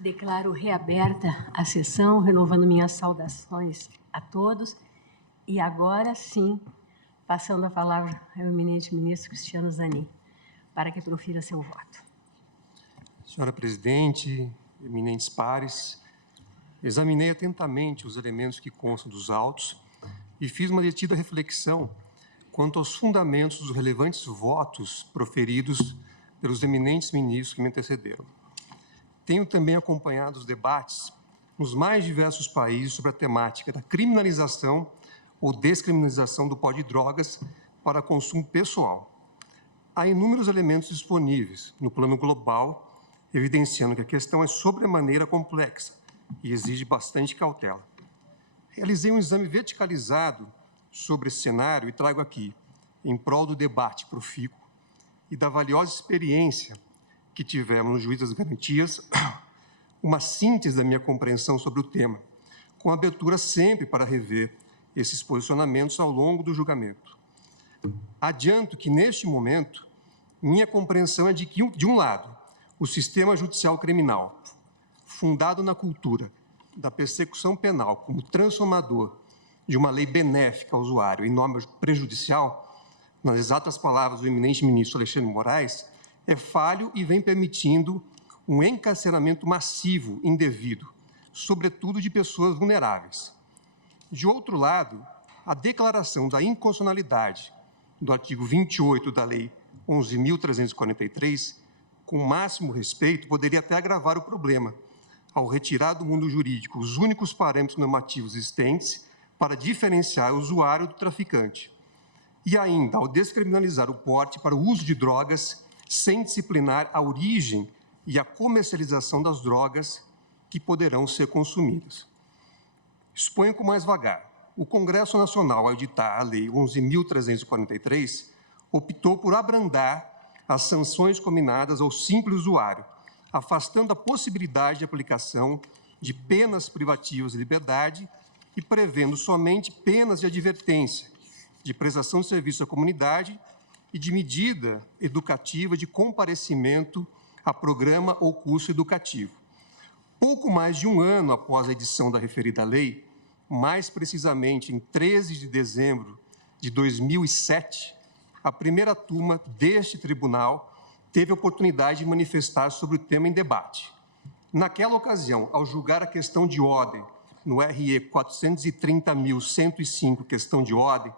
Declaro reaberta a sessão, renovando minhas saudações a todos. E agora sim, passando a palavra ao eminente ministro Cristiano Zanin, para que profira seu voto. Senhora Presidente, eminentes pares, examinei atentamente os elementos que constam dos autos e fiz uma detida reflexão quanto aos fundamentos dos relevantes votos proferidos pelos eminentes ministros que me antecederam. Tenho também acompanhado os debates nos mais diversos países sobre a temática da criminalização ou descriminalização do pó de drogas para consumo pessoal. Há inúmeros elementos disponíveis no plano global, evidenciando que a questão é sobremaneira complexa e exige bastante cautela. Realizei um exame verticalizado sobre esse cenário e trago aqui, em prol do debate profícuo e da valiosa experiência que tivemos no Juiz das Garantias, uma síntese da minha compreensão sobre o tema, com abertura sempre para rever esses posicionamentos ao longo do julgamento. Adianto que, neste momento, minha compreensão é de que, de um lado, o sistema judicial criminal, fundado na cultura da persecução penal como transformador de uma lei benéfica ao usuário em norma prejudicial, nas exatas palavras do eminente ministro Alexandre de Moraes, é falho e vem permitindo um encarceramento massivo, indevido, sobretudo de pessoas vulneráveis. De outro lado, a declaração da inconstitucionalidade do artigo 28 da Lei 11.343, com máximo respeito, poderia até agravar o problema, ao retirar do mundo jurídico os únicos parâmetros normativos existentes para diferenciar o usuário do traficante. E ainda, ao descriminalizar o porte para o uso de drogas sem disciplinar a origem e a comercialização das drogas que poderão ser consumidas. Exponho com mais vagar. O Congresso Nacional, ao editar a Lei 11.343, optou por abrandar as sanções cominadas ao simples usuário, afastando a possibilidade de aplicação de penas privativas de liberdade e prevendo somente penas de advertência, de prestação de serviço à comunidade e de medida educativa de comparecimento a programa ou curso educativo. Pouco mais de um ano após a edição da referida lei, mais precisamente em 13 de dezembro de 2007, a primeira turma deste tribunal teve a oportunidade de manifestar sobre o tema em debate. Naquela ocasião, ao julgar a questão de ordem, no RE 430.105, questão de ordem,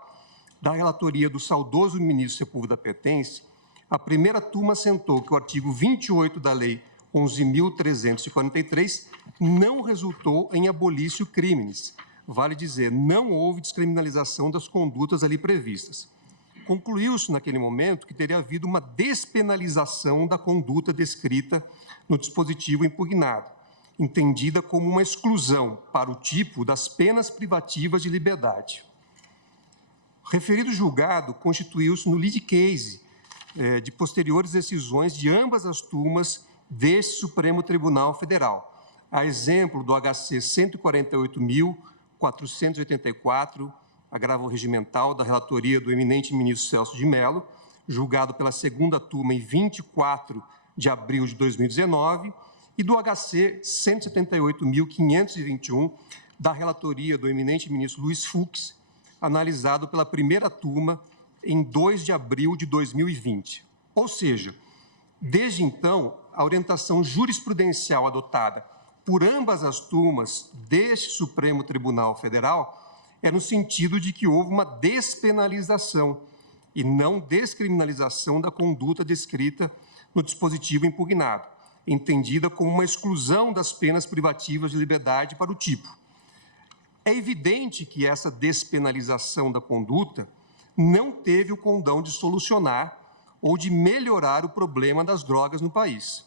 da relatoria do saudoso ministro Sepúlveda Pertence, a primeira turma assentou que o artigo 28 da Lei 11.343 não resultou em abolício crimes. Vale dizer, não houve descriminalização das condutas ali previstas. Concluiu-se naquele momento que teria havido uma despenalização da conduta descrita no dispositivo impugnado, entendida como uma exclusão para o tipo das penas privativas de liberdade. Referido julgado constituiu-se no lead case de posteriores decisões de ambas as turmas deste Supremo Tribunal Federal, a exemplo do HC 148.484, agravo regimental da relatoria do eminente ministro Celso de Mello, julgado pela segunda turma em 24 de abril de 2019, e do HC 178.521, da relatoria do eminente ministro Luiz Fux, analisado pela primeira turma em 2 de abril de 2020. Ou seja, desde então, a orientação jurisprudencial adotada por ambas as turmas deste Supremo Tribunal Federal é no sentido de que houve uma despenalização e não descriminalização da conduta descrita no dispositivo impugnado, entendida como uma exclusão das penas privativas de liberdade para o tipo. É evidente que essa despenalização da conduta não teve o condão de solucionar ou de melhorar o problema das drogas no país.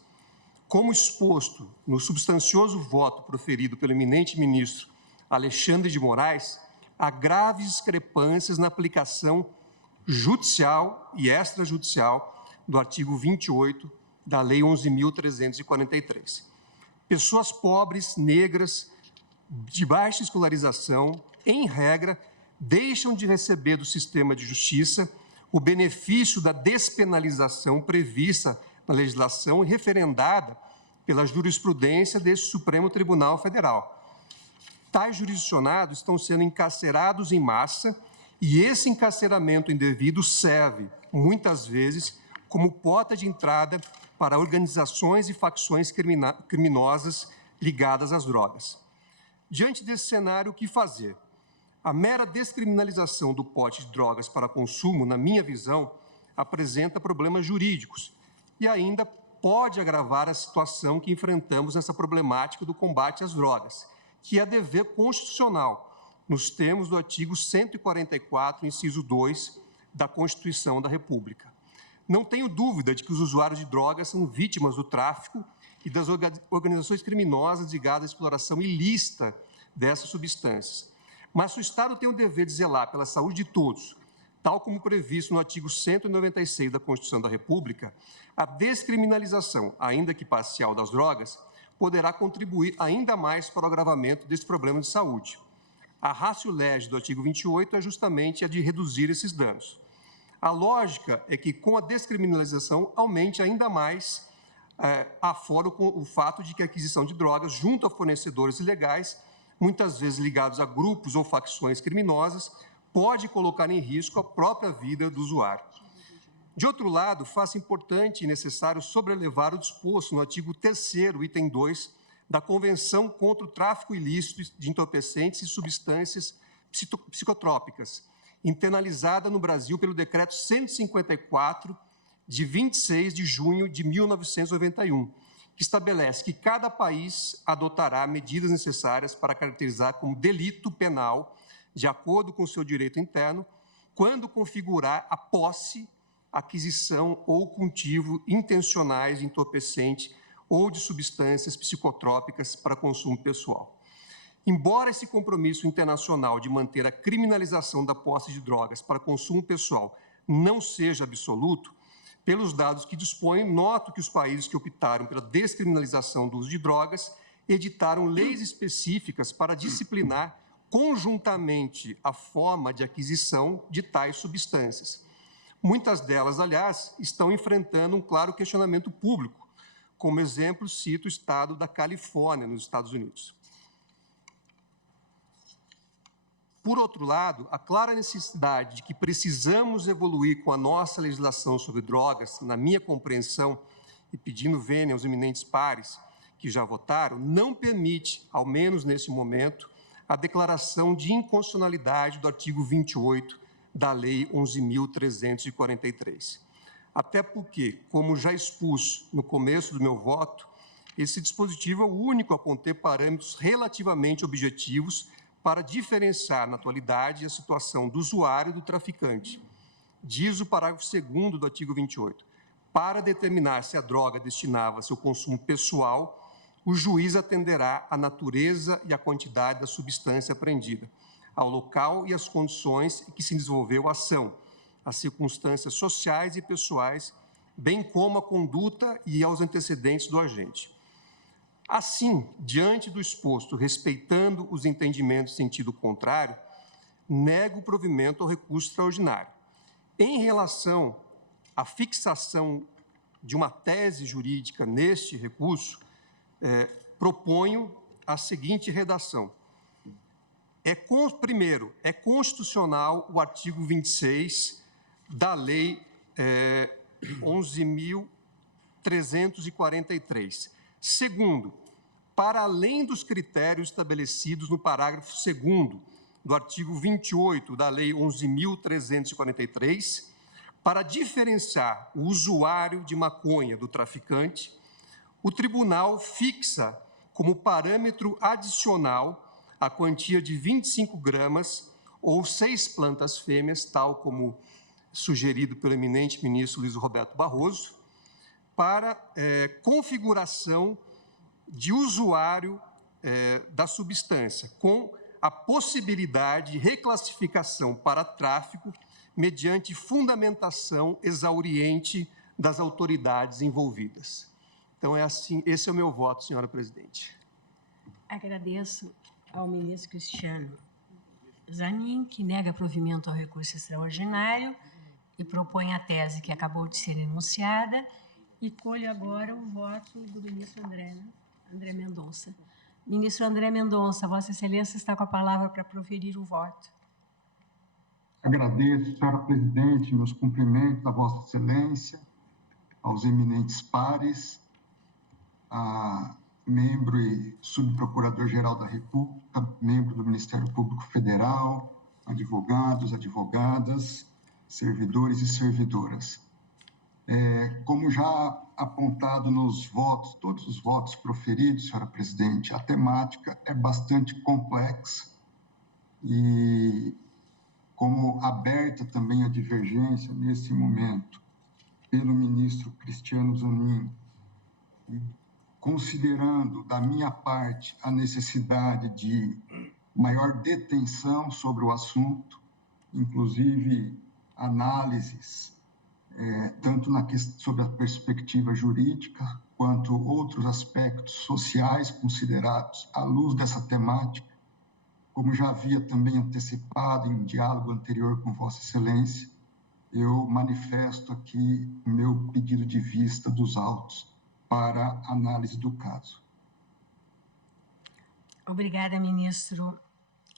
Como exposto no substancioso voto proferido pelo eminente ministro Alexandre de Moraes, há graves discrepâncias na aplicação judicial e extrajudicial do artigo 28 da Lei 11.343. Pessoas pobres, negras, de baixa escolarização, em regra, deixam de receber do sistema de justiça o benefício da despenalização prevista na legislação e referendada pela jurisprudência deste Supremo Tribunal Federal. Tais jurisdicionados estão sendo encarcerados em massa e esse encarceramento indevido serve, muitas vezes, como porta de entrada para organizações e facções criminosas ligadas às drogas. Diante desse cenário, o que fazer? A mera descriminalização do porte de drogas para consumo, na minha visão, apresenta problemas jurídicos e ainda pode agravar a situação que enfrentamos nessa problemática do combate às drogas, que é dever constitucional, nos termos do artigo 144, inciso 2, da Constituição da República. Não tenho dúvida de que os usuários de drogas são vítimas do tráfico e das organizações criminosas ligadas à exploração ilícita dessas substâncias. Mas o Estado tem o dever de zelar pela saúde de todos, tal como previsto no artigo 196 da Constituição da República. A descriminalização, ainda que parcial, das drogas poderá contribuir ainda mais para o agravamento desse problema de saúde. A ratio legis do artigo 28 é justamente a de reduzir esses danos. A lógica é que, com a descriminalização, aumente ainda mais afora o fato de que a aquisição de drogas junto a fornecedores ilegais, muitas vezes ligados a grupos ou facções criminosas, pode colocar em risco a própria vida do usuário. De outro lado, faço importante e necessário sobrelevar o disposto no artigo 3º, item 2, da Convenção contra o Tráfico Ilícito de Entorpecentes e Substâncias Psicotrópicas, internalizada no Brasil pelo Decreto 154, de 26 de junho de 1991, que estabelece que cada país adotará medidas necessárias para caracterizar como delito penal, de acordo com o seu direito interno, quando configurar a posse, aquisição ou cultivo intencionais de entorpecente ou de substâncias psicotrópicas para consumo pessoal. Embora esse compromisso internacional de manter a criminalização da posse de drogas para consumo pessoal não seja absoluto, pelos dados que dispõem, noto que os países que optaram pela descriminalização do uso de drogas editaram leis específicas para disciplinar conjuntamente a forma de aquisição de tais substâncias. Muitas delas, aliás, estão enfrentando um claro questionamento público. Como exemplo, cito o estado da Califórnia, nos Estados Unidos. Por outro lado, a clara necessidade de que precisamos evoluir com a nossa legislação sobre drogas, na minha compreensão, e pedindo vênia aos eminentes pares que já votaram, não permite, ao menos nesse momento, a declaração de inconstitucionalidade do artigo 28 da Lei 11.343. Até porque, como já expus no começo do meu voto, esse dispositivo é o único a conter parâmetros relativamente objetivos para diferenciar, na atualidade, a situação do usuário e do traficante. Diz o parágrafo 2º do artigo 28. Para determinar se a droga destinava seu consumo pessoal, o juiz atenderá à natureza e à quantidade da substância apreendida, ao local e às condições em que se desenvolveu a ação, às circunstâncias sociais e pessoais, bem como à conduta e aos antecedentes do agente. Assim, diante do exposto, respeitando os entendimentos em sentido contrário, nego o provimento ao recurso extraordinário. Em relação à fixação de uma tese jurídica neste recurso, proponho a seguinte redação. Primeiro, é constitucional o artigo 26 da Lei 11.343. Segundo, para além dos critérios estabelecidos no parágrafo 2º do artigo 28 da Lei 11.343, para diferenciar o usuário de maconha do traficante, o tribunal fixa como parâmetro adicional a quantia de 25 gramas ou 6 plantas fêmeas, tal como sugerido pelo eminente ministro Luiz Roberto Barroso, para configuração de usuário da substância, com a possibilidade de reclassificação para tráfico mediante fundamentação exauriente das autoridades envolvidas. Então, esse é o meu voto, senhora presidente. Agradeço ao ministro Cristiano Zanin, que nega provimento ao recurso extraordinário e propõe a tese que acabou de ser enunciada, E colho agora o voto do ministro André Mendonça. Ministro André Mendonça, Vossa Excelência está com a palavra para proferir o voto. Agradeço, senhora presidente, meus cumprimentos a Vossa Excelência, aos eminentes pares, a membro e subprocurador-geral da República, membro do Ministério Público Federal, advogados, advogadas, servidores e servidoras. Como já apontado nos votos, todos os votos proferidos, senhora presidente, a temática é bastante complexa e, como aberta também a divergência nesse momento pelo ministro Cristiano Zanin, considerando da minha parte a necessidade de maior detenção sobre o assunto, inclusive análises tanto sobre a perspectiva jurídica, quanto outros aspectos sociais considerados à luz dessa temática, como já havia também antecipado em um diálogo anterior com Vossa Excelência, eu manifesto aqui o meu pedido de vista dos autos para análise do caso. Obrigada, ministro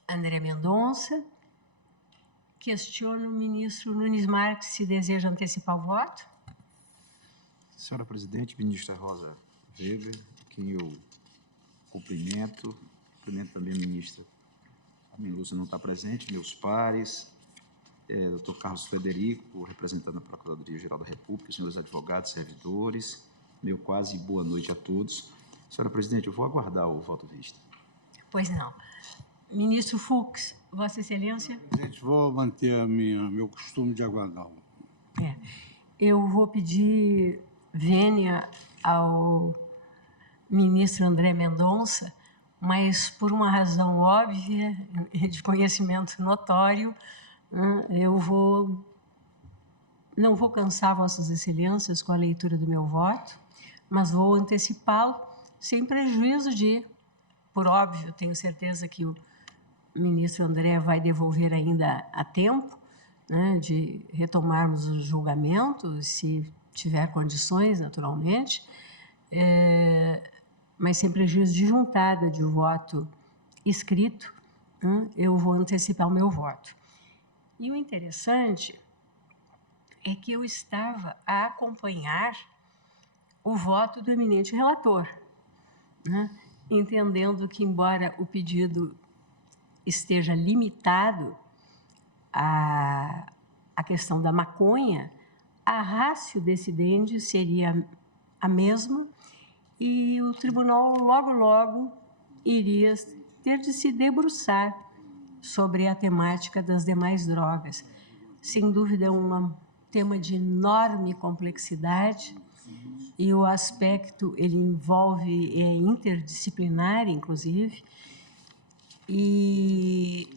André Mendonça. Questiono o ministro Nunes Marques se deseja antecipar o voto. Senhora presidente, ministra Rosa Weber, quem eu cumprimento também a ministra Lúcia, não está presente, meus pares, doutor Carlos Frederico, representando a Procuradoria-Geral da República, senhores advogados, servidores, meu quase boa noite a todos. Senhora presidente, eu vou aguardar o voto visto. Pois não. Ministro Fux, Vossa Excelência. Presidente, vou manter meu costume de aguardá-lo. Eu vou pedir vênia ao ministro André Mendonça, mas por uma razão óbvia, de conhecimento notório, eu não vou cansar Vossas Excelências com a leitura do meu voto, mas vou antecipá-lo sem prejuízo de, por óbvio, tenho certeza que o ministro André vai devolver ainda a tempo, né, de retomarmos o julgamento, se tiver condições, naturalmente, mas sem prejuízo de juntada de voto escrito, eu vou antecipar o meu voto. E o interessante é que eu estava a acompanhar o voto do eminente relator, né, entendendo que, embora o pedido esteja limitado à questão da maconha, a ratio decidendi seria a mesma e o tribunal logo iria ter de se debruçar sobre a temática das demais drogas. Sem dúvida, é um tema de enorme complexidade e o aspecto ele envolve interdisciplinar, inclusive, e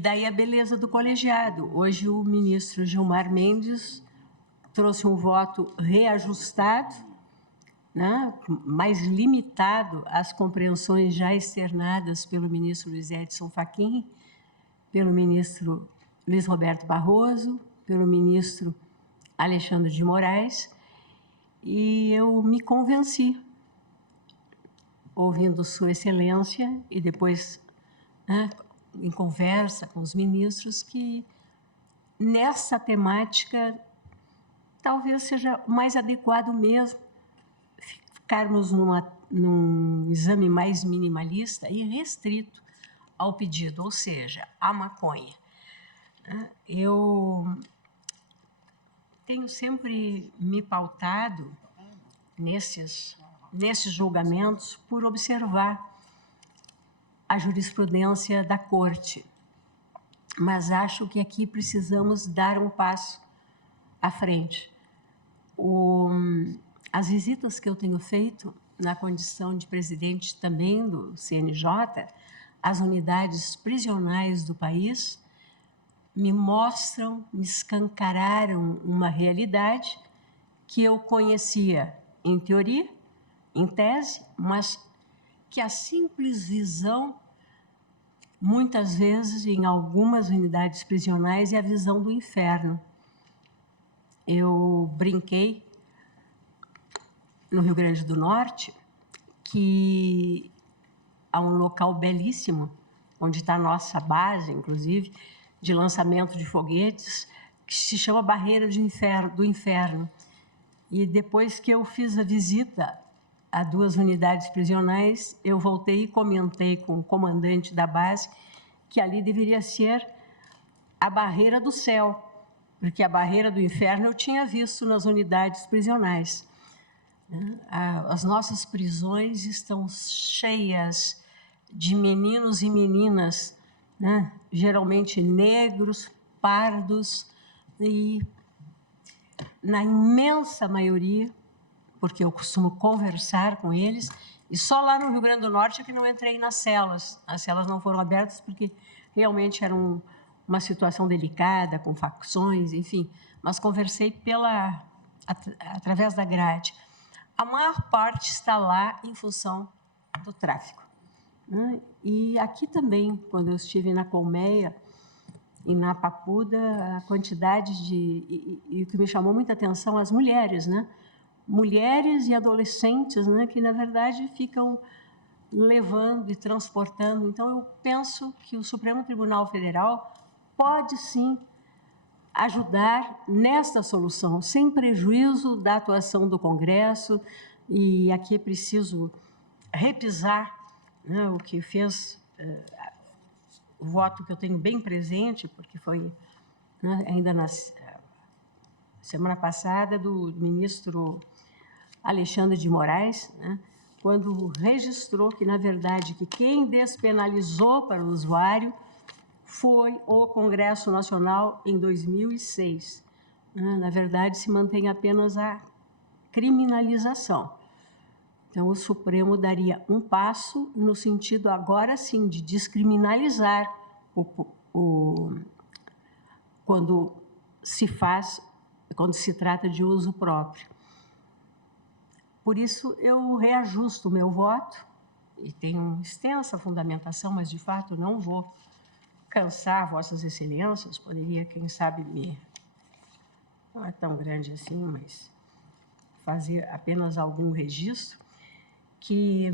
daí a beleza do colegiado. Hoje o ministro Gilmar Mendes trouxe um voto reajustado, né, mais limitado às compreensões já externadas pelo ministro Luiz Edson Fachin, pelo ministro Luiz Roberto Barroso, pelo ministro Alexandre de Moraes, e eu me convenci, ouvindo Sua Excelência e depois, né, em conversa com os ministros, que nessa temática talvez seja mais adequado mesmo ficarmos num exame mais minimalista e restrito ao pedido, ou seja, à maconha. Eu tenho sempre me pautado nesses julgamentos por observar a jurisprudência da Corte, mas acho que aqui precisamos dar um passo à frente. As visitas que eu tenho feito na condição de presidente também do CNJ, às unidades prisionais do país, me mostram, me escancararam uma realidade que eu conhecia em teoria, em tese, mas que a simples visão, muitas vezes, em algumas unidades prisionais, é a visão do inferno. Eu brinquei no Rio Grande do Norte, que há um local belíssimo, onde está a nossa base, inclusive, de lançamento de foguetes, que se chama Barreira do Inferno. E depois que eu fiz a visita a 2 unidades prisionais, eu voltei e comentei com o comandante da base que ali deveria ser a Barreira do Céu, porque a Barreira do Inferno eu tinha visto nas unidades prisionais. As nossas prisões estão cheias de meninos e meninas, né? Geralmente negros, pardos, e na imensa maioria, porque eu costumo conversar com eles, e só lá no Rio Grande do Norte é que não entrei nas celas. As celas não foram abertas porque realmente era uma situação delicada, com facções, enfim, mas conversei através da grade. A maior parte está lá em função do tráfico, né? E aqui também, quando eu estive na Colmeia e na Papuda, a quantidade e o que me chamou muita atenção, as mulheres, né? Mulheres e adolescentes, né, que, na verdade, ficam levando e transportando. Então, eu penso que o Supremo Tribunal Federal pode, sim, ajudar nesta solução, sem prejuízo da atuação do Congresso, e aqui é preciso repisar, né, o que fez o voto que eu tenho bem presente, porque foi, né, ainda na semana passada, do ministro Alexandre de Moraes, né, quando registrou que, na verdade, que quem despenalizou para o usuário foi o Congresso Nacional em 2006. Na verdade, se mantém apenas a criminalização. Então, o Supremo daria um passo no sentido, agora sim, de descriminalizar quando se trata de uso próprio. Por isso, eu reajusto o meu voto, e tenho extensa fundamentação, mas, de fato, não vou cansar Vossas Excelências, poderia, quem sabe, não é tão grande assim, mas fazer apenas algum registro, que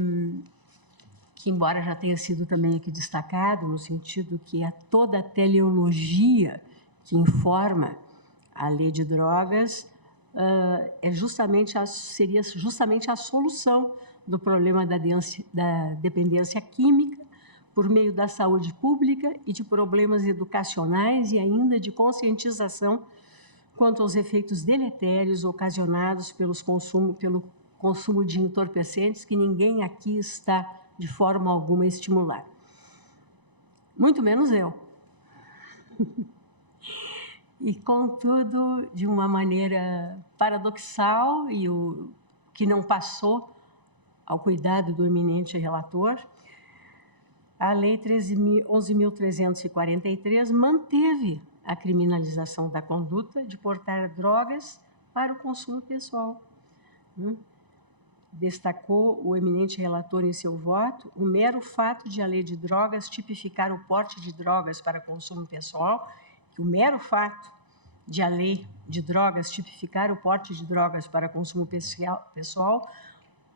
embora já tenha sido também aqui destacado, no sentido que toda a teleologia que informa a lei de drogas seria justamente a solução do problema da dependência química, por meio da saúde pública e de problemas educacionais e ainda de conscientização quanto aos efeitos deletérios ocasionados pelo consumo de entorpecentes, que ninguém aqui está, de forma alguma, a estimular. Muito menos eu. E, contudo, de uma maneira paradoxal, e o que não passou ao cuidado do eminente relator, a Lei 11.343 manteve a criminalização da conduta de portar drogas para o consumo pessoal. Destacou o eminente relator em seu voto o mero fato de a Lei de Drogas tipificar o porte de drogas para consumo pessoal, que o mero fato de a Lei de Drogas tipificar o porte de drogas para consumo pessoal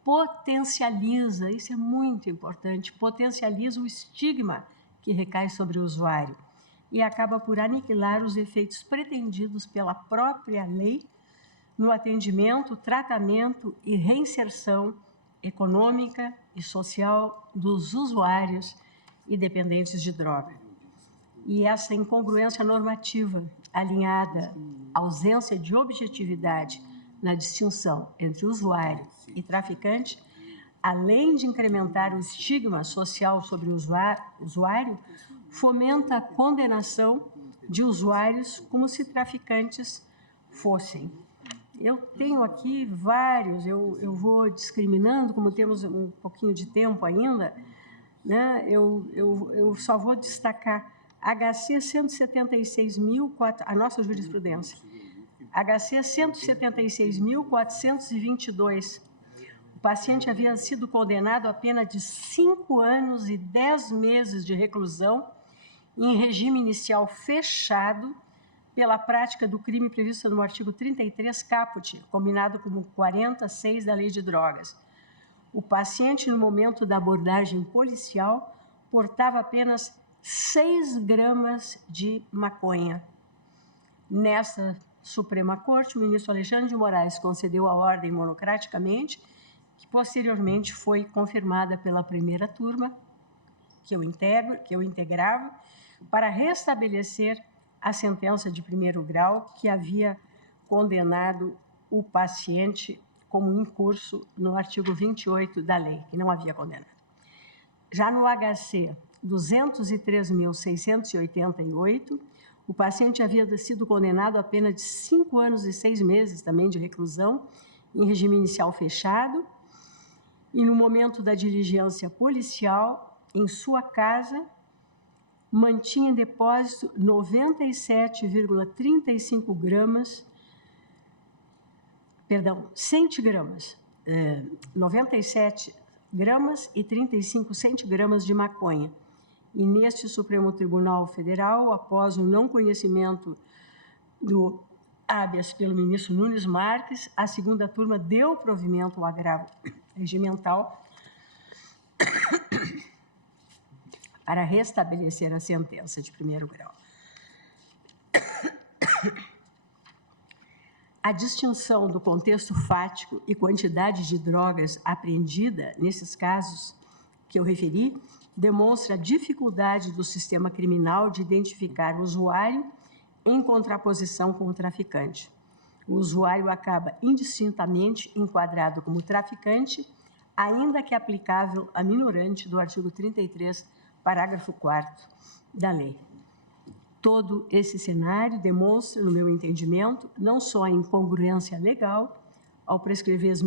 potencializa, isso é muito importante, potencializa o estigma que recai sobre o usuário e acaba por aniquilar os efeitos pretendidos pela própria lei no atendimento, tratamento e reinserção econômica e social dos usuários e dependentes de droga. E essa incongruência normativa, alinhada à ausência de objetividade na distinção entre usuário e traficante, além de incrementar o estigma social sobre o usuário, fomenta a condenação de usuários como se traficantes fossem. Eu tenho aqui vários, eu vou discriminando, como temos um pouquinho de tempo ainda, né? Eu só vou destacar HC 176.000, a nossa jurisprudência, HC 176.422. O paciente havia sido condenado a pena de 5 anos e 10 meses de reclusão em regime inicial fechado, pela prática do crime previsto no artigo 33 caput, combinado como 46 da Lei de Drogas. O paciente, no momento da abordagem policial, portava apenas 6 gramas de maconha. Nessa Suprema Corte, o ministro Alexandre de Moraes concedeu a ordem monocraticamente, que posteriormente foi confirmada pela primeira turma, que eu integrava, para restabelecer a sentença de primeiro grau que havia condenado o paciente como incurso no artigo 28 da lei, que não havia condenado. Já no HC 203.688, o paciente havia sido condenado a pena de 5 anos e 6 meses também de reclusão, em regime inicial fechado, e no momento da diligência policial, em sua casa, mantinha em depósito 97,35 gramas, 97 gramas e 35 centigramas de maconha. E neste Supremo Tribunal Federal, após o não conhecimento do habeas pelo ministro Nunes Marques, a segunda turma deu provimento ao agravo regimental para restabelecer a sentença de primeiro grau. A distinção do contexto fático e quantidade de drogas apreendida nesses casos que eu referi demonstra a dificuldade do sistema criminal de identificar o usuário em contraposição com o traficante. O usuário acaba indistintamente enquadrado como traficante, ainda que aplicável a minorante do artigo 33, parágrafo 4º da lei. Todo esse cenário demonstra, no meu entendimento, não só a incongruência legal ao prescrever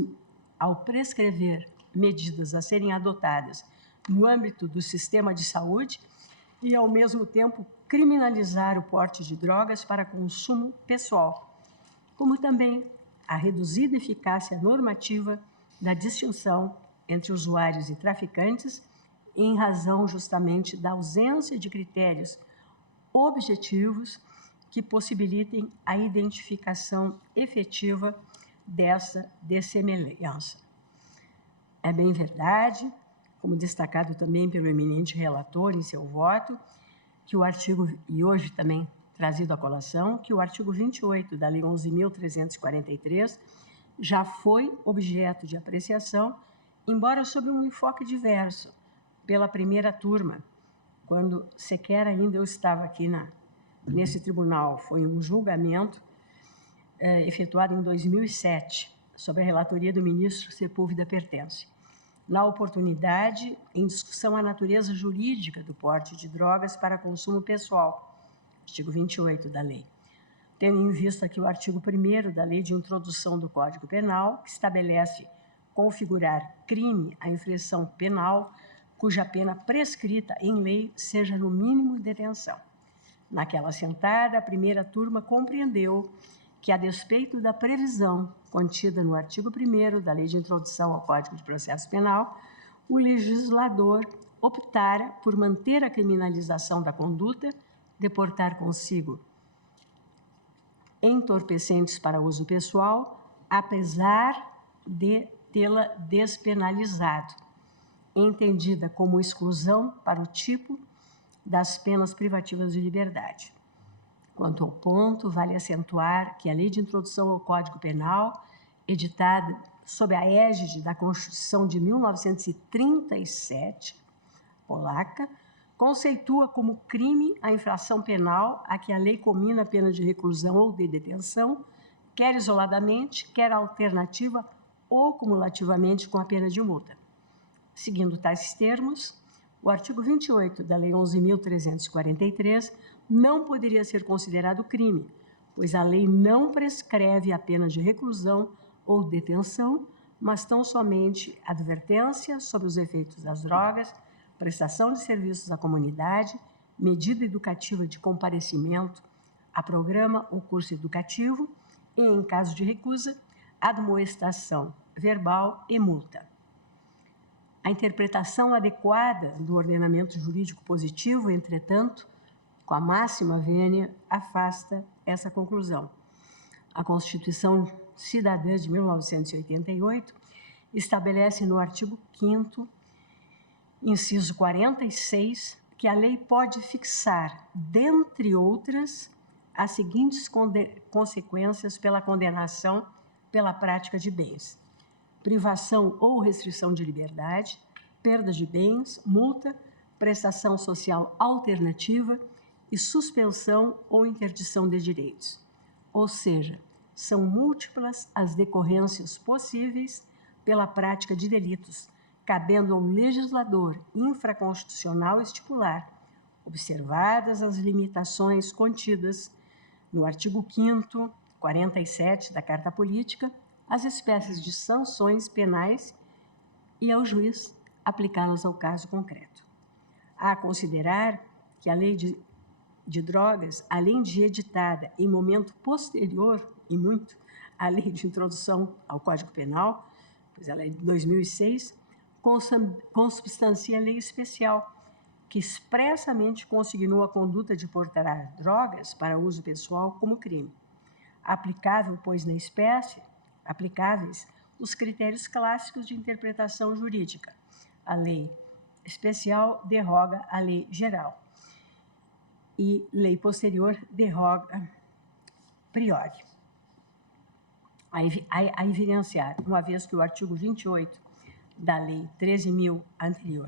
medidas a serem adotadas no âmbito do sistema de saúde e, ao mesmo tempo, criminalizar o porte de drogas para consumo pessoal, como também a reduzida eficácia normativa da distinção entre usuários e traficantes, em razão justamente da ausência de critérios objetivos que possibilitem a identificação efetiva dessa dessemelhança. É bem verdade, como destacado também pelo eminente relator em seu voto, que o artigo, e hoje também trazido à colação, que o artigo 28 da Lei 11.343 já foi objeto de apreciação, embora sob um enfoque diverso, pela primeira turma, quando sequer ainda eu estava aqui nesse tribunal. Foi um julgamento efetuado em 2007, sob a relatoria do ministro Sepúlveda Pertence. Na oportunidade, em discussão a natureza jurídica do porte de drogas para consumo pessoal, artigo 28 da lei, tendo em vista que o artigo 1º da Lei de Introdução do Código Penal, que estabelece configurar crime a infração penal cuja pena prescrita em lei seja no mínimo detenção. Naquela sentada, a primeira turma compreendeu que, a despeito da previsão contida no artigo 1º da Lei de Introdução ao Código de Processo Penal, o legislador optara por manter a criminalização da conduta de portar consigo entorpecentes para uso pessoal, apesar de tê-la despenalizado, entendida como exclusão para o tipo das penas privativas de liberdade. Quanto ao ponto, vale acentuar que a Lei de Introdução ao Código Penal, editada sob a égide da Constituição de 1937, polaca, conceitua como crime a infração penal a que a lei comina a pena de reclusão ou de detenção, quer isoladamente, quer alternativa ou cumulativamente com a pena de multa. Seguindo tais termos, o artigo 28 da Lei 11.343 não poderia ser considerado crime, pois a lei não prescreve a pena de reclusão ou detenção, mas tão somente advertência sobre os efeitos das drogas, prestação de serviços à comunidade, medida educativa de comparecimento a programa ou curso educativo e, em caso de recusa, admoestação verbal e multa. A interpretação adequada do ordenamento jurídico positivo, entretanto, com a máxima vênia, afasta essa conclusão. A Constituição Cidadã de 1988 estabelece no artigo 5º, inciso 46, que a lei pode fixar, dentre outras, as seguintes consequências pela condenação pela prática de bens: privação ou restrição de liberdade, perda de bens, multa, prestação social alternativa e suspensão ou interdição de direitos. Ou seja, são múltiplas as decorrências possíveis pela prática de delitos, cabendo ao legislador infraconstitucional estipular, observadas as limitações contidas no artigo 5º, 47 da Carta Política, as espécies de sanções penais e ao juiz aplicá-las ao caso concreto. Há a considerar que a lei de drogas, além de editada em momento posterior, e muito, à lei de introdução ao Código Penal, pois ela é de 2006, consubstancia a lei especial, que expressamente consignou a conduta de portar drogas para uso pessoal como crime. Aplicável, pois, na espécie, aplicáveis os critérios clássicos de interpretação jurídica. A lei especial derroga a lei geral e lei posterior derroga priori. A evidenciar, uma vez que o artigo 28 da Lei 13.000 anterior,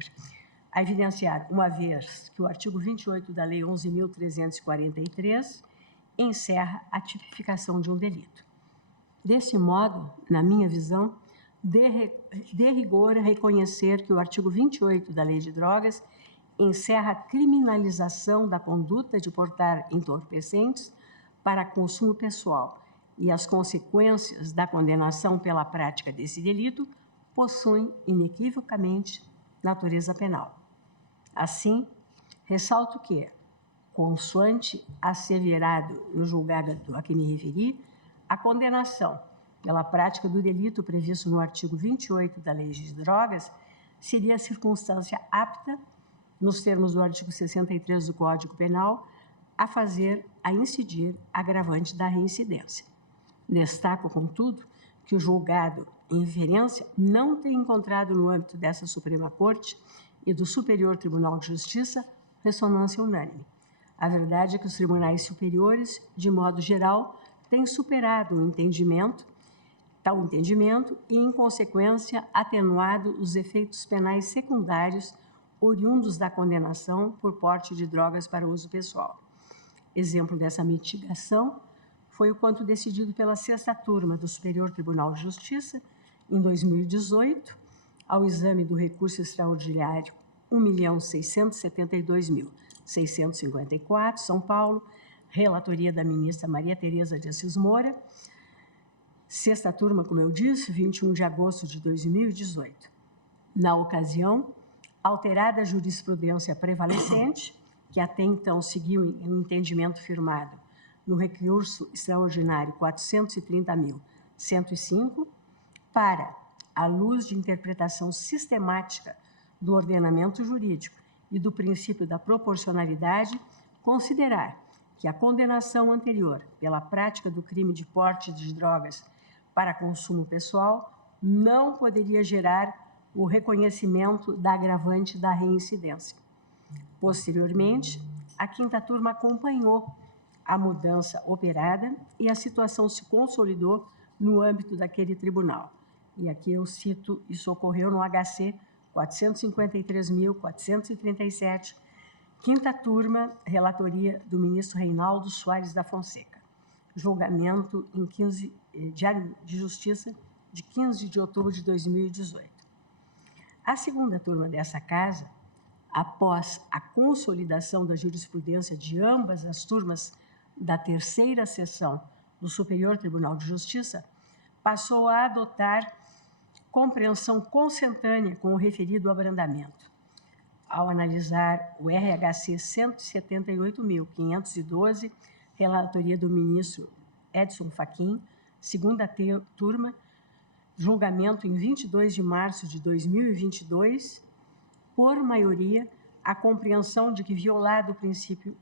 a evidenciar, uma vez que o artigo 28 da Lei 11.343 encerra a tipificação de um delito. Desse modo, na minha visão, de rigor reconhecer que o artigo 28 da Lei de Drogas encerra a criminalização da conduta de portar entorpecentes para consumo pessoal e as consequências da condenação pela prática desse delito possuem inequivocamente natureza penal. Assim, ressalto que, consoante asseverado no julgado a que me referi, a condenação pela prática do delito previsto no artigo 28 da Lei de Drogas seria a circunstância apta, nos termos do artigo 63 do Código Penal, a incidir agravante da reincidência. Destaco, contudo, que o julgado em referência não tem encontrado no âmbito dessa Suprema Corte e do Superior Tribunal de Justiça ressonância unânime. A verdade é que os tribunais superiores, de modo geral, têm superado tal entendimento e, em consequência, atenuado os efeitos penais secundários oriundos da condenação por porte de drogas para uso pessoal. Exemplo dessa mitigação foi o quanto decidido pela 6ª Turma do Superior Tribunal de Justiça, em 2018, ao exame do recurso extraordinário 1.672.654, São Paulo, relatoria da ministra Maria Tereza de Assis Moura, 6ª Turma, como eu disse, 21 de agosto de 2018. Na ocasião, alterada a jurisprudência prevalecente, que até então seguiu um entendimento firmado no recurso extraordinário 430.105, para, à luz de interpretação sistemática do ordenamento jurídico e do princípio da proporcionalidade, considerar que a condenação anterior pela prática do crime de porte de drogas para consumo pessoal não poderia gerar o reconhecimento da agravante da reincidência. Posteriormente, a 5ª Turma acompanhou a mudança operada e a situação se consolidou no âmbito daquele tribunal. E aqui eu cito, isso ocorreu no HC 453.437, 5ª Turma, relatoria do ministro Reinaldo Soares da Fonseca. Julgamento em Diário de Justiça, de 15 de outubro de 2018. A 2ª Turma dessa Casa, após a consolidação da jurisprudência de ambas as turmas da 3ª Seção do Superior Tribunal de Justiça, passou a adotar compreensão consentânea com o referido abrandamento. Ao analisar o RHC 178.512, relatoria do ministro Edson Fachin, 2ª Turma, julgamento em 22 de março de 2022, por maioria, a compreensão de que, violado o princípio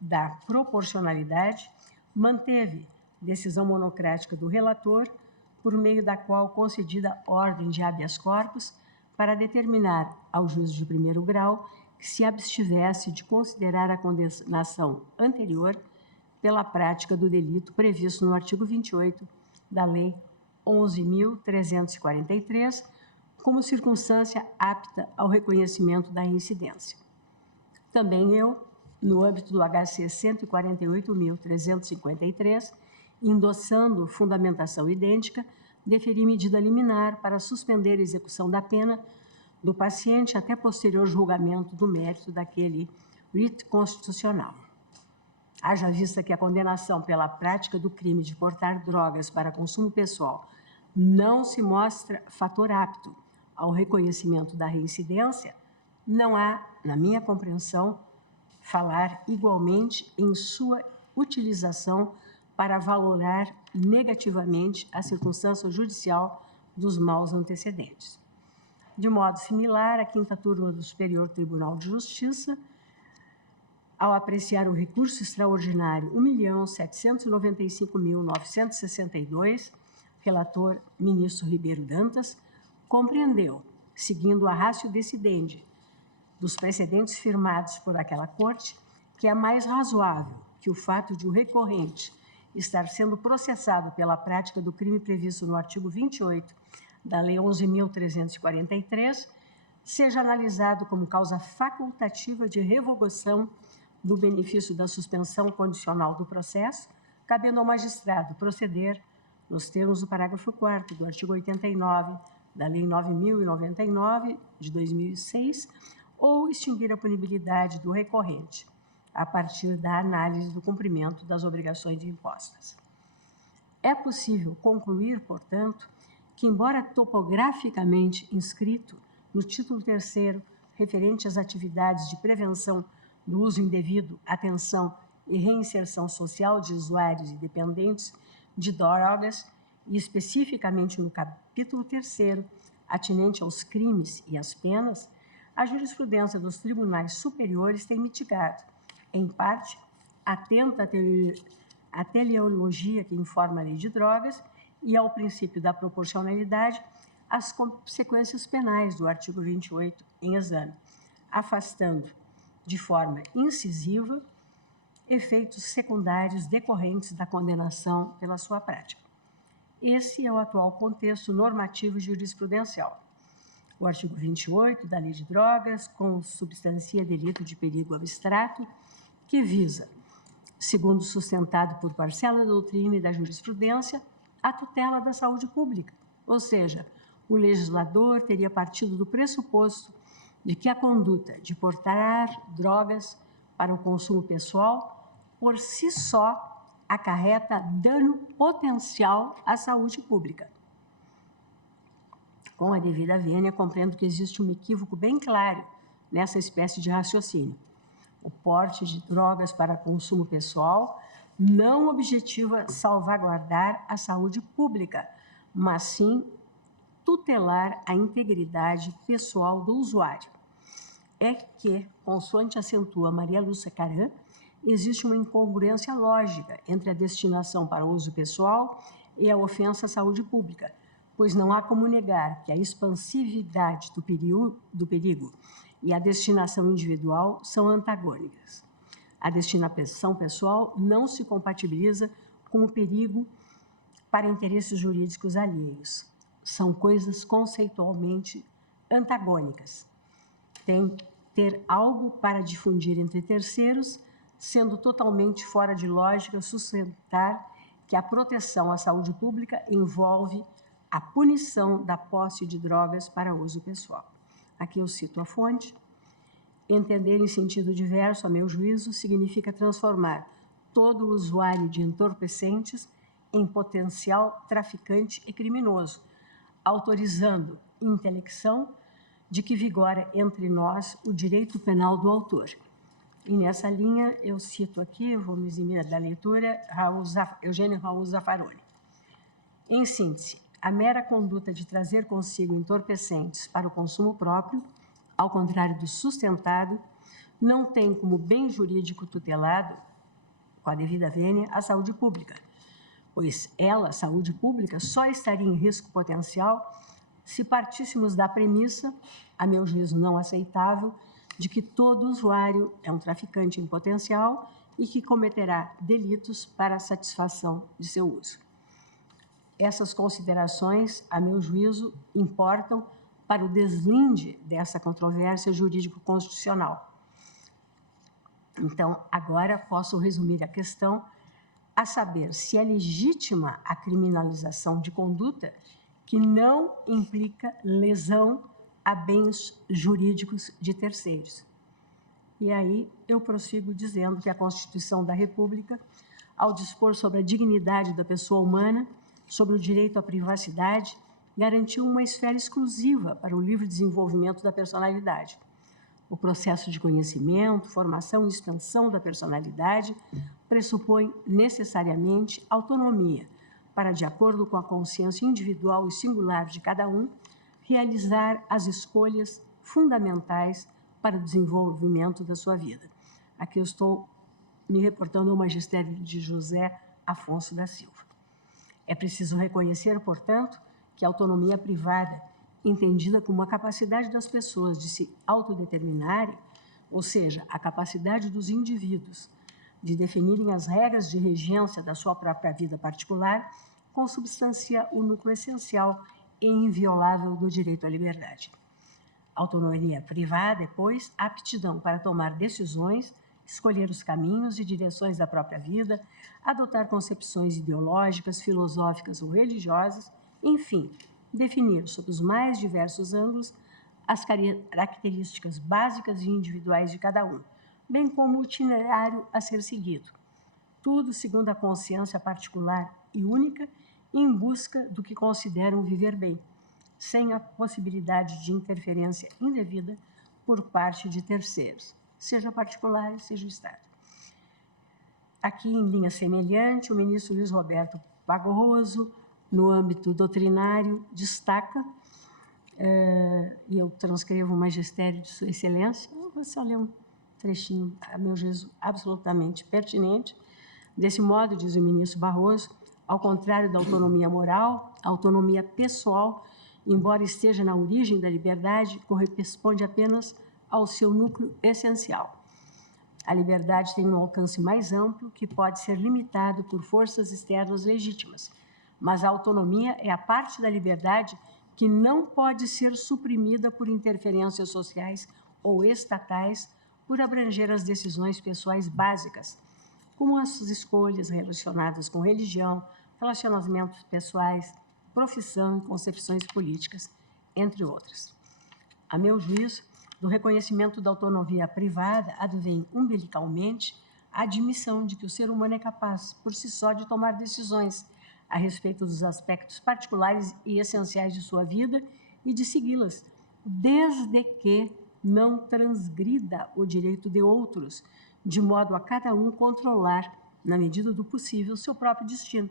da proporcionalidade, manteve decisão monocrática do relator, por meio da qual concedida ordem de habeas corpus para determinar ao juízo de primeiro grau que se abstivesse de considerar a condenação anterior pela prática do delito previsto no artigo 28 da Lei 11.343, como circunstância apta ao reconhecimento da reincidência. Também eu, no âmbito do HC 148.353, endossando fundamentação idêntica, deferi medida liminar para suspender a execução da pena do paciente até posterior julgamento do mérito daquele writ constitucional. Haja vista que a condenação pela prática do crime de portar drogas para consumo pessoal não se mostra fator apto ao reconhecimento da reincidência, não há, na minha compreensão, falar igualmente em sua utilização para valorar negativamente a circunstância judicial dos maus antecedentes. De modo similar, a quinta turma do Superior Tribunal de Justiça, ao apreciar o recurso extraordinário 1.795.962, relator ministro Ribeiro Dantas, compreendeu, seguindo a ratio decidendi dos precedentes firmados por aquela Corte, que é mais razoável que o fato de o recorrente estar sendo processado pela prática do crime previsto no artigo 28 da Lei 11.343 seja analisado como causa facultativa de revogação do benefício da suspensão condicional do processo, cabendo ao magistrado proceder, nos termos do parágrafo 4º do artigo 89 da Lei 9.099, de 2006, ou extinguir a punibilidade do recorrente, a partir da análise do cumprimento das obrigações impostas. É possível concluir, portanto, que, embora topograficamente inscrito no título 3º, referente às atividades de prevenção do uso indevido, atenção e reinserção social de usuários e dependentes de drogas, e especificamente no capítulo 3º, atinente aos crimes e às penas, a jurisprudência dos tribunais superiores tem mitigado, em parte, atenta à teleologia que informa a lei de drogas e ao princípio da proporcionalidade, as consequências penais do artigo 28 em exame, afastando, de forma incisiva, efeitos secundários decorrentes da condenação pela sua prática. Esse é o atual contexto normativo jurisprudencial. O artigo 28 da Lei de Drogas consubstancia delito de perigo abstrato, que visa, segundo sustentado por parcela da doutrina e da jurisprudência, a tutela da saúde pública, ou seja, o legislador teria partido do pressuposto de que a conduta de portar drogas para o consumo pessoal, por si só, acarreta dano potencial à saúde pública. Com a devida vênia, compreendo que existe um equívoco bem claro nessa espécie de raciocínio. O porte de drogas para consumo pessoal não objetiva salvaguardar a saúde pública, mas sim tutelar a integridade pessoal do usuário. É que, consoante acentua Maria Lúcia Caram, existe uma incongruência lógica entre a destinação para uso pessoal e a ofensa à saúde pública, pois não há como negar que a expansividade do perigo e a destinação individual são antagônicas. A destinação pessoal não se compatibiliza com o perigo para interesses jurídicos alheios. São coisas conceitualmente antagônicas. Tem ter algo para difundir entre terceiros, sendo totalmente fora de lógica sustentar que a proteção à saúde pública envolve a punição da posse de drogas para uso pessoal. Aqui eu cito a fonte. Entender em sentido diverso, a meu juízo, significa transformar todo usuário de entorpecentes em potencial traficante e criminoso, autorizando intelecção de que vigora entre nós o direito penal do autor. E nessa linha, eu cito aqui, vou me eximir da leitura, Eugênio Raul Zaffaroni. Em síntese, a mera conduta de trazer consigo entorpecentes para o consumo próprio, ao contrário do sustentado, não tem como bem jurídico tutelado com a devida vênia, a saúde pública, pois ela, a saúde pública, só estaria em risco potencial se partíssemos da premissa, a meu juízo não aceitável, de que todo usuário é um traficante em potencial e que cometerá delitos para a satisfação de seu uso. Essas considerações, a meu juízo, importam para o deslinde dessa controvérsia jurídico-constitucional. Então, agora posso resumir a questão a saber se é legítima a criminalização de conduta que não implica lesão a bens jurídicos de terceiros. E aí eu prossigo dizendo que a Constituição da República, ao dispor sobre a dignidade da pessoa humana, sobre o direito à privacidade, garantiu uma esfera exclusiva para o livre desenvolvimento da personalidade. O processo de conhecimento, formação e expansão da personalidade pressupõe necessariamente autonomia para, de acordo com a consciência individual e singular de cada um, realizar as escolhas fundamentais para o desenvolvimento da sua vida. Aqui eu estou me reportando ao magistério de José Afonso da Silva. É preciso reconhecer, portanto, que a autonomia privada, entendida como a capacidade das pessoas de se autodeterminarem, ou seja, a capacidade dos indivíduos de definirem as regras de regência da sua própria vida particular, consubstancia o núcleo essencial e inviolável do direito à liberdade. Autonomia privada é, pois, a aptidão para tomar decisões, escolher os caminhos e direções da própria vida, adotar concepções ideológicas, filosóficas ou religiosas, enfim, definir, sob os mais diversos ângulos, as características básicas e individuais de cada um, bem como o itinerário a ser seguido. Tudo segundo a consciência particular e única, em busca do que consideram viver bem, sem a possibilidade de interferência indevida por parte de terceiros, seja particular, seja o Estado. Aqui, em linha semelhante, o ministro Luiz Roberto Barroso, no âmbito doutrinário, destaca, e eu transcrevo o magistério de Sua Excelência, eu vou só ler um trechinho, a meu juízo, absolutamente pertinente. Desse modo, diz o ministro Barroso, ao contrário da autonomia moral, a autonomia pessoal, embora esteja na origem da liberdade, corresponde apenas ao seu núcleo essencial. A liberdade tem um alcance mais amplo que pode ser limitado por forças externas legítimas, mas a autonomia é a parte da liberdade que não pode ser suprimida por interferências sociais ou estatais por abranger as decisões pessoais básicas, como as escolhas relacionadas com religião, relacionamentos pessoais, profissão e concepções políticas, entre outras. A meu juízo, do reconhecimento da autonomia privada advém umbilicalmente a admissão de que o ser humano é capaz, por si só, de tomar decisões a respeito dos aspectos particulares e essenciais de sua vida e de segui-las, desde que não transgrida o direito de outros, de modo a cada um controlar, na medida do possível, seu próprio destino,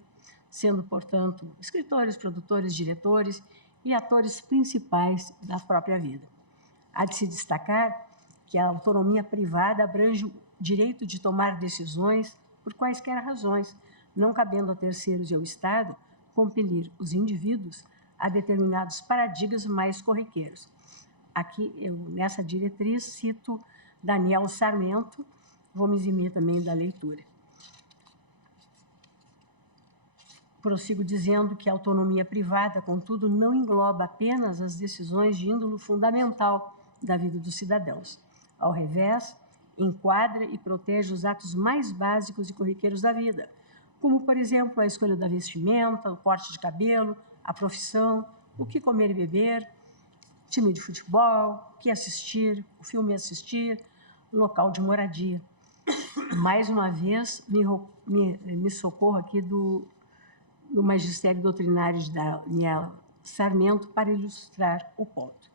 sendo, portanto, escritores, produtores, diretores e atores principais da própria vida. Há de se destacar que a autonomia privada abrange o direito de tomar decisões por quaisquer razões, não cabendo a terceiros e ao Estado compelir os indivíduos a determinados paradigmas mais corriqueiros. Aqui, eu, nessa diretriz, cito Daniel Sarmento, vou me eximir também da leitura. Prossigo dizendo que a autonomia privada, contudo, não engloba apenas as decisões de índole fundamental da vida dos cidadãos. Ao revés, enquadra e protege os atos mais básicos e corriqueiros da vida, como, por exemplo, a escolha da vestimenta, o corte de cabelo, a profissão, o que comer e beber, time de futebol, o que assistir, o filme assistir, local de moradia. Mais uma vez, me socorro aqui do magistério doutrinário de Daniel Sarmento para ilustrar o ponto.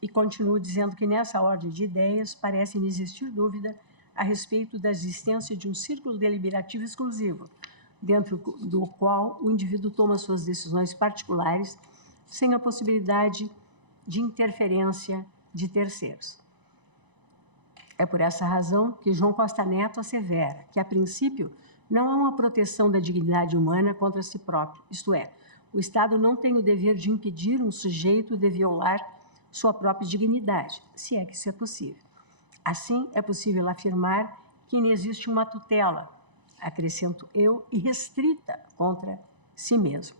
E continuo dizendo que nessa ordem de ideias parece-me existir dúvida a respeito da existência de um círculo deliberativo exclusivo, dentro do qual o indivíduo toma suas decisões particulares sem a possibilidade de interferência de terceiros. É por essa razão que João Costa Neto assevera que, a princípio, não há uma proteção da dignidade humana contra si próprio, isto é, o Estado não tem o dever de impedir um sujeito de violar sua própria dignidade, se é que isso é possível. Assim, é possível afirmar que não existe uma tutela, acrescento eu, irrestrita contra si mesmo.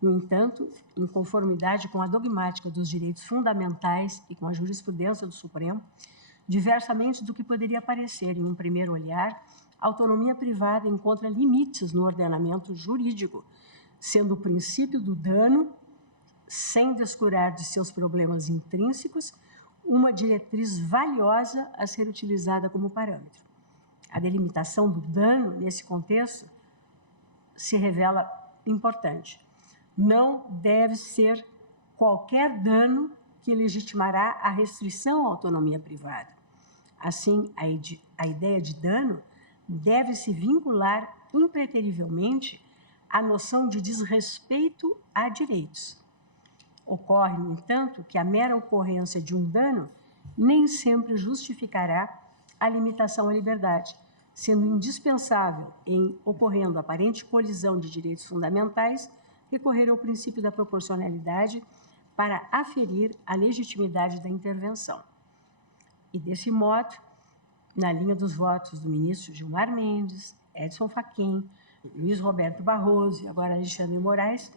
No entanto, em conformidade com a dogmática dos direitos fundamentais e com a jurisprudência do Supremo, diversamente do que poderia parecer em um primeiro olhar, a autonomia privada encontra limites no ordenamento jurídico, sendo o princípio do dano, sem descurar de seus problemas intrínsecos, uma diretriz valiosa a ser utilizada como parâmetro. A delimitação do dano, nesse contexto, se revela importante. Não deve ser qualquer dano que legitimará a restrição à autonomia privada. Assim, a ideia de dano deve se vincular impreterivelmente à noção de desrespeito a direitos. Ocorre, no entanto, que a mera ocorrência de um dano nem sempre justificará a limitação à liberdade, sendo indispensável, em ocorrendo aparente colisão de direitos fundamentais, recorrer ao princípio da proporcionalidade para aferir a legitimidade da intervenção. E, desse modo, na linha dos votos do ministro Gilmar Mendes, Edson Fachin, Luiz Roberto Barroso e agora Alexandre de Moraes,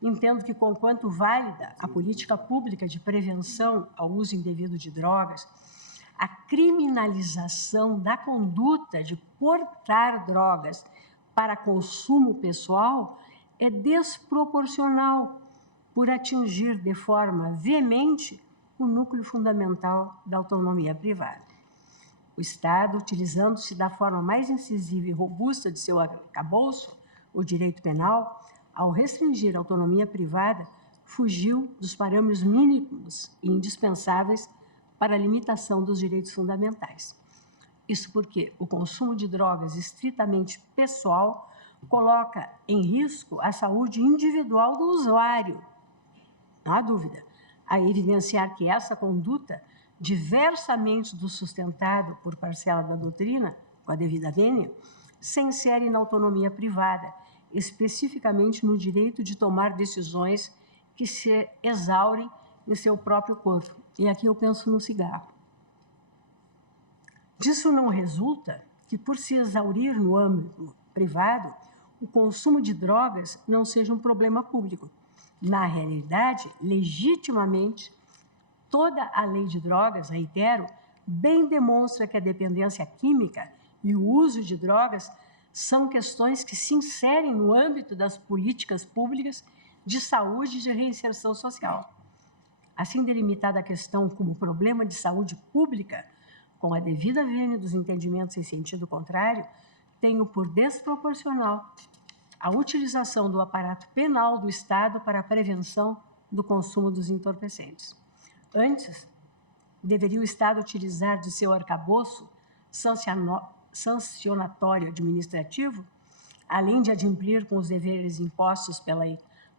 entendo que, conquanto válida a política pública de prevenção ao uso indevido de drogas, a criminalização da conduta de portar drogas para consumo pessoal é desproporcional por atingir de forma veemente o núcleo fundamental da autonomia privada. O Estado, utilizando-se da forma mais incisiva e robusta de seu arcabouço, o direito penal, ao restringir a autonomia privada, fugiu dos parâmetros mínimos e indispensáveis para a limitação dos direitos fundamentais. Isso porque o consumo de drogas estritamente pessoal coloca em risco a saúde individual do usuário. Não há dúvida, a evidenciar que essa conduta, diversamente do sustentado por parcela da doutrina, com a devida vênia, se insere na autonomia privada, especificamente no direito de tomar decisões que se exaurem em seu próprio corpo. E aqui eu penso no cigarro. Disso não resulta que, por se exaurir no âmbito privado, o consumo de drogas não seja um problema público. Na realidade, legitimamente, toda a lei de drogas, reitero, bem demonstra que a dependência química e o uso de drogas são questões que se inserem no âmbito das políticas públicas de saúde e de reinserção social. Assim delimitada a questão como problema de saúde pública, com a devida vênia dos entendimentos em sentido contrário, tenho por desproporcional a utilização do aparato penal do Estado para a prevenção do consumo dos entorpecentes. Antes, deveria o Estado utilizar de seu arcabouço sancionatório administrativo, além de adimplir com os deveres impostos pela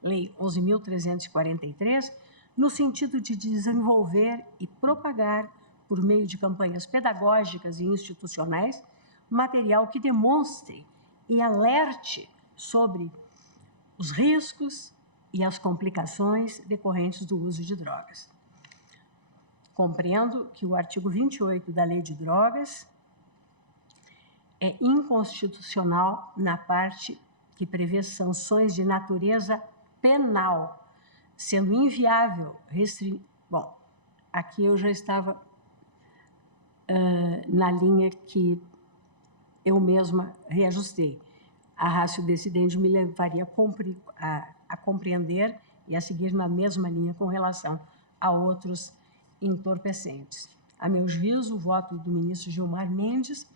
Lei 11.343, no sentido de desenvolver e propagar, por meio de campanhas pedagógicas e institucionais, material que demonstre e alerte sobre os riscos e as complicações decorrentes do uso de drogas. Compreendo que o artigo 28 da Lei de Drogas é inconstitucional na parte que prevê sanções de natureza penal, sendo inviável Bom, aqui eu já estava na linha que eu mesma reajustei. A ratio decidendi me levaria a compreender e a seguir na mesma linha com relação a outros entorpecentes. A meu juízo, o voto do ministro Gilmar Mendes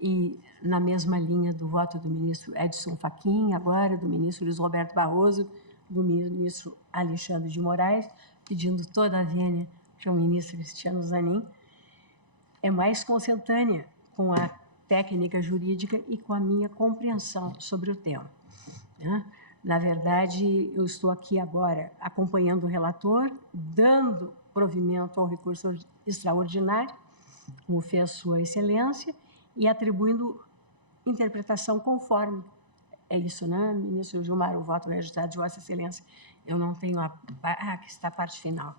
e na mesma linha do voto do ministro Edson Fachin, agora do ministro Luiz Roberto Barroso, do ministro Alexandre de Moraes, pedindo toda a vênia para o ministro Cristiano Zanin, é mais consentânea com a técnica jurídica e com a minha compreensão sobre o tema. Na verdade, eu estou aqui agora acompanhando o relator, dando provimento ao recurso extraordinário como fez Sua Excelência, e atribuindo interpretação conforme. É isso, né, ministro Gilmar? O voto registrado de Vossa Excelência. Eu não tenho aqui está a parte final.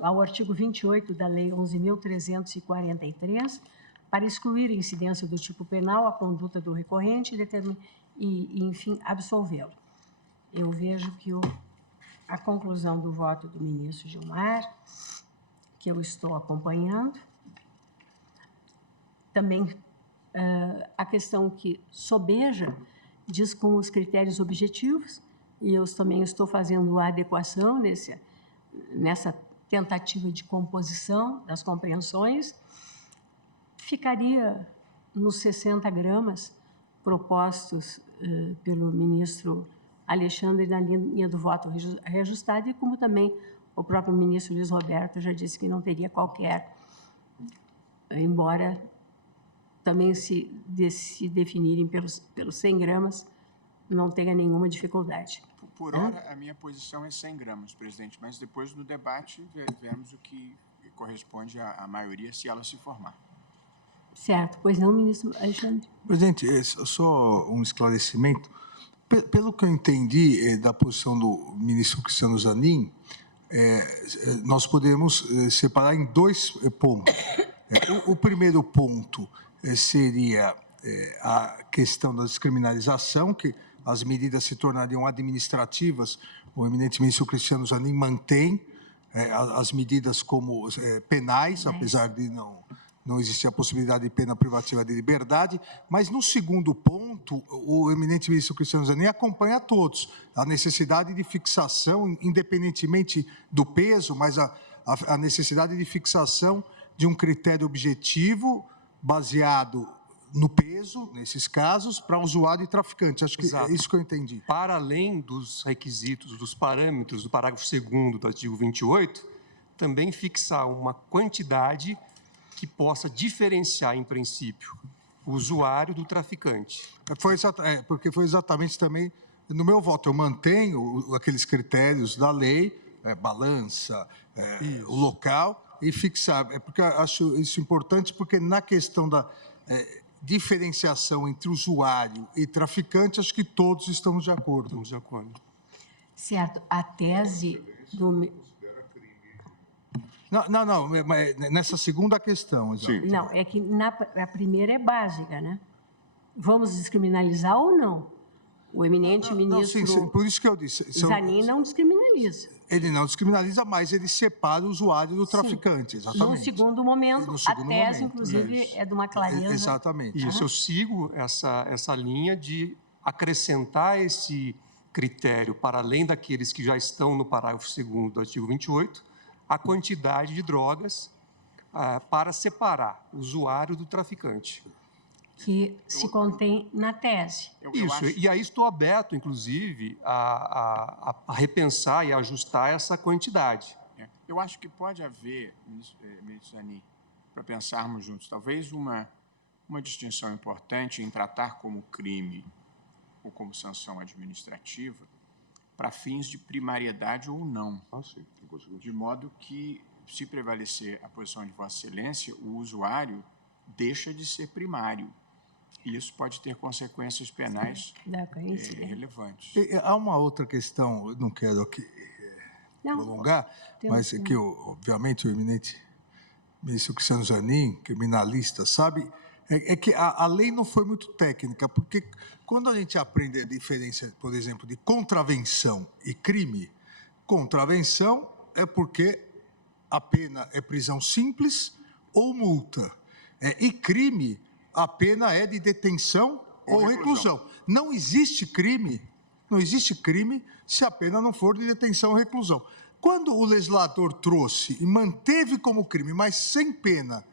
Ao artigo 28 da Lei 11.343, para excluir a incidência do tipo penal, a conduta do recorrente e enfim, absolvê-lo. Eu vejo que a conclusão do voto do ministro Gilmar, que eu estou acompanhando, também a questão que sobeja diz com os critérios objetivos, e eu também estou fazendo a adequação nessa tentativa de composição das compreensões, ficaria nos 60 gramas propostos pelo ministro Alexandre na linha do voto reajustado, e como também o próprio ministro Luiz Roberto já disse que não teria qualquer, embora também se definirem pelos 100 gramas, não tenha nenhuma dificuldade. Por hora, a minha posição é 100 gramas, presidente, mas depois no debate veremos o que corresponde à maioria, se ela se formar. Certo. Pois não, ministro Alexandre? Presidente, só um esclarecimento. Pelo que eu entendi da posição do ministro Cristiano Zanin, nós podemos separar em 2 pontos. O primeiro ponto seria a questão da descriminalização, que as medidas se tornariam administrativas. O eminente ministro Cristiano Zanin mantém as medidas como penais, apesar de não existir a possibilidade de pena privativa de liberdade. Mas, no segundo ponto, o eminente ministro Cristiano Zanin acompanha a todos a necessidade de fixação, independentemente do peso, mas a necessidade de fixação de um critério objetivo baseado no peso, nesses casos, para usuário e traficante. Acho que Exato. é isso que eu entendi. Para além dos requisitos, dos parâmetros do parágrafo 2º do artigo 28, também fixar uma quantidade que possa diferenciar, em princípio, o usuário do traficante. Porque foi exatamente também, no meu voto, eu mantenho aqueles critérios da lei, balança, o local, e fixar. Porque eu acho isso importante, porque na questão da diferenciação entre usuário e traficante, acho que todos estamos de acordo. Estamos de acordo. Certo. A tese do... Não, nessa segunda questão. Exato. Não, é que a primeira é básica, né? Vamos descriminalizar ou não? O eminente ministro Sim, por isso que eu disse. Zanin não descriminaliza. Ele não descriminaliza, mas ele separa o usuário do traficante, exatamente. No segundo momento, a tese, inclusive, é de uma clareza. Exatamente. Isso, eu sigo essa linha de acrescentar esse critério, para além daqueles que já estão no parágrafo 2º do artigo 28, a quantidade de drogas para separar o usuário do traficante. Que se contém na tese. Isso, e aí estou aberto, inclusive, a repensar e ajustar essa quantidade. Eu acho que pode haver, ministro Zanin, para pensarmos juntos, talvez uma distinção importante em tratar como crime ou como sanção administrativa para fins de primariedade ou não. De modo que, se prevalecer a posição de Vossa Excelência, o usuário deixa de ser primário. E isso pode ter consequências penais relevantes. Há uma outra questão, eu não quero aqui prolongar, mas que, obviamente, o eminente ministro Cristiano Zanin, criminalista, sabe, é que a lei não foi muito técnica, porque quando a gente aprende a diferença, por exemplo, de contravenção e crime, contravenção é porque a pena é prisão simples ou multa, e crime, a pena é de detenção ou reclusão. Não existe crime se a pena não for de detenção ou reclusão. Quando o legislador trouxe e manteve como crime, mas sem pena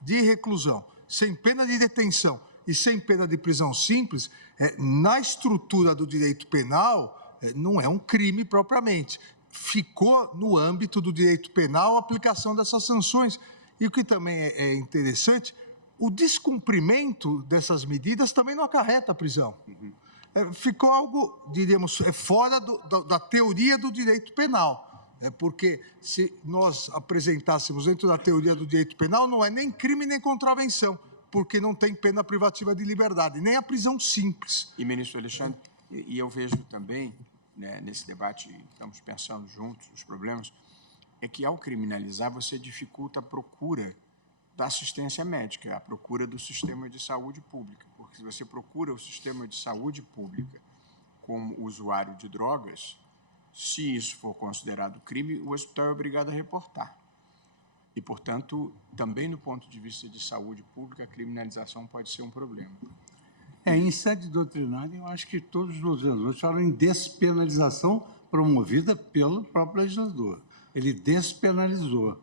de reclusão, sem pena de detenção e sem pena de prisão simples, na estrutura do direito penal, não é um crime propriamente. Ficou no âmbito do direito penal a aplicação dessas sanções. E o que também é interessante, o descumprimento dessas medidas também não acarreta a prisão. Ficou algo, diríamos, fora da teoria do direito penal. Porque se nós apresentássemos dentro da teoria do direito penal, não é nem crime nem contravenção, porque não tem pena privativa de liberdade, nem a prisão simples. E, ministro Alexandre, e eu vejo também, né, nesse debate, estamos pensando juntos os problemas, é que ao criminalizar você dificulta a procura da assistência médica, a procura do sistema de saúde pública, porque se você procura o sistema de saúde pública como usuário de drogas, se isso for considerado crime, o hospital é obrigado a reportar. E, portanto, também do ponto de vista de saúde pública, a criminalização pode ser um problema. Em sede doutrinária, eu acho que todos os legisladores falam em despenalização promovida pelo próprio legislador. Ele despenalizou.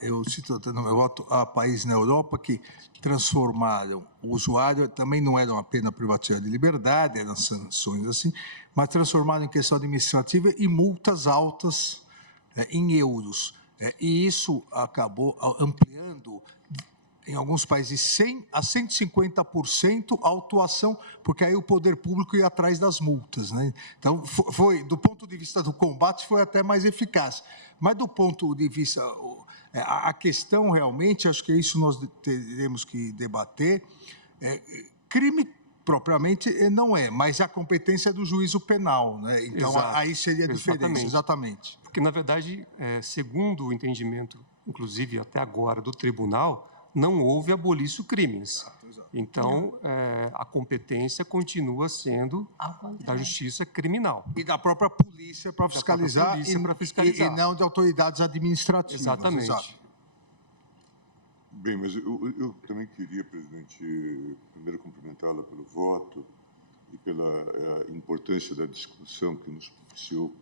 Eu cito no meu voto, há países na Europa que transformaram o usuário, também não era uma pena privativa de liberdade, eram sanções assim, mas transformaram em questão administrativa e multas altas em euros. E isso acabou ampliando, em alguns países, 100% a 150% a autuação, porque aí o poder público ia atrás das multas, né? Então, foi, do ponto de vista do combate, foi até mais eficaz. Mas do ponto de vista... A questão realmente, acho que isso nós teremos que debater, crime propriamente não é, mas a competência é do juízo penal, né? Então, Exato. aí seria a diferença, exatamente. Porque, na verdade, segundo o entendimento, inclusive até agora, do tribunal, não houve abolício crimes. Então, a competência continua sendo da justiça criminal. E da própria polícia para fiscalizar, fiscalizar. E não de autoridades administrativas. Exatamente. Exato. Bem, mas eu também queria, presidente, primeiro cumprimentá-la pelo voto e pela importância da discussão que nos propiciou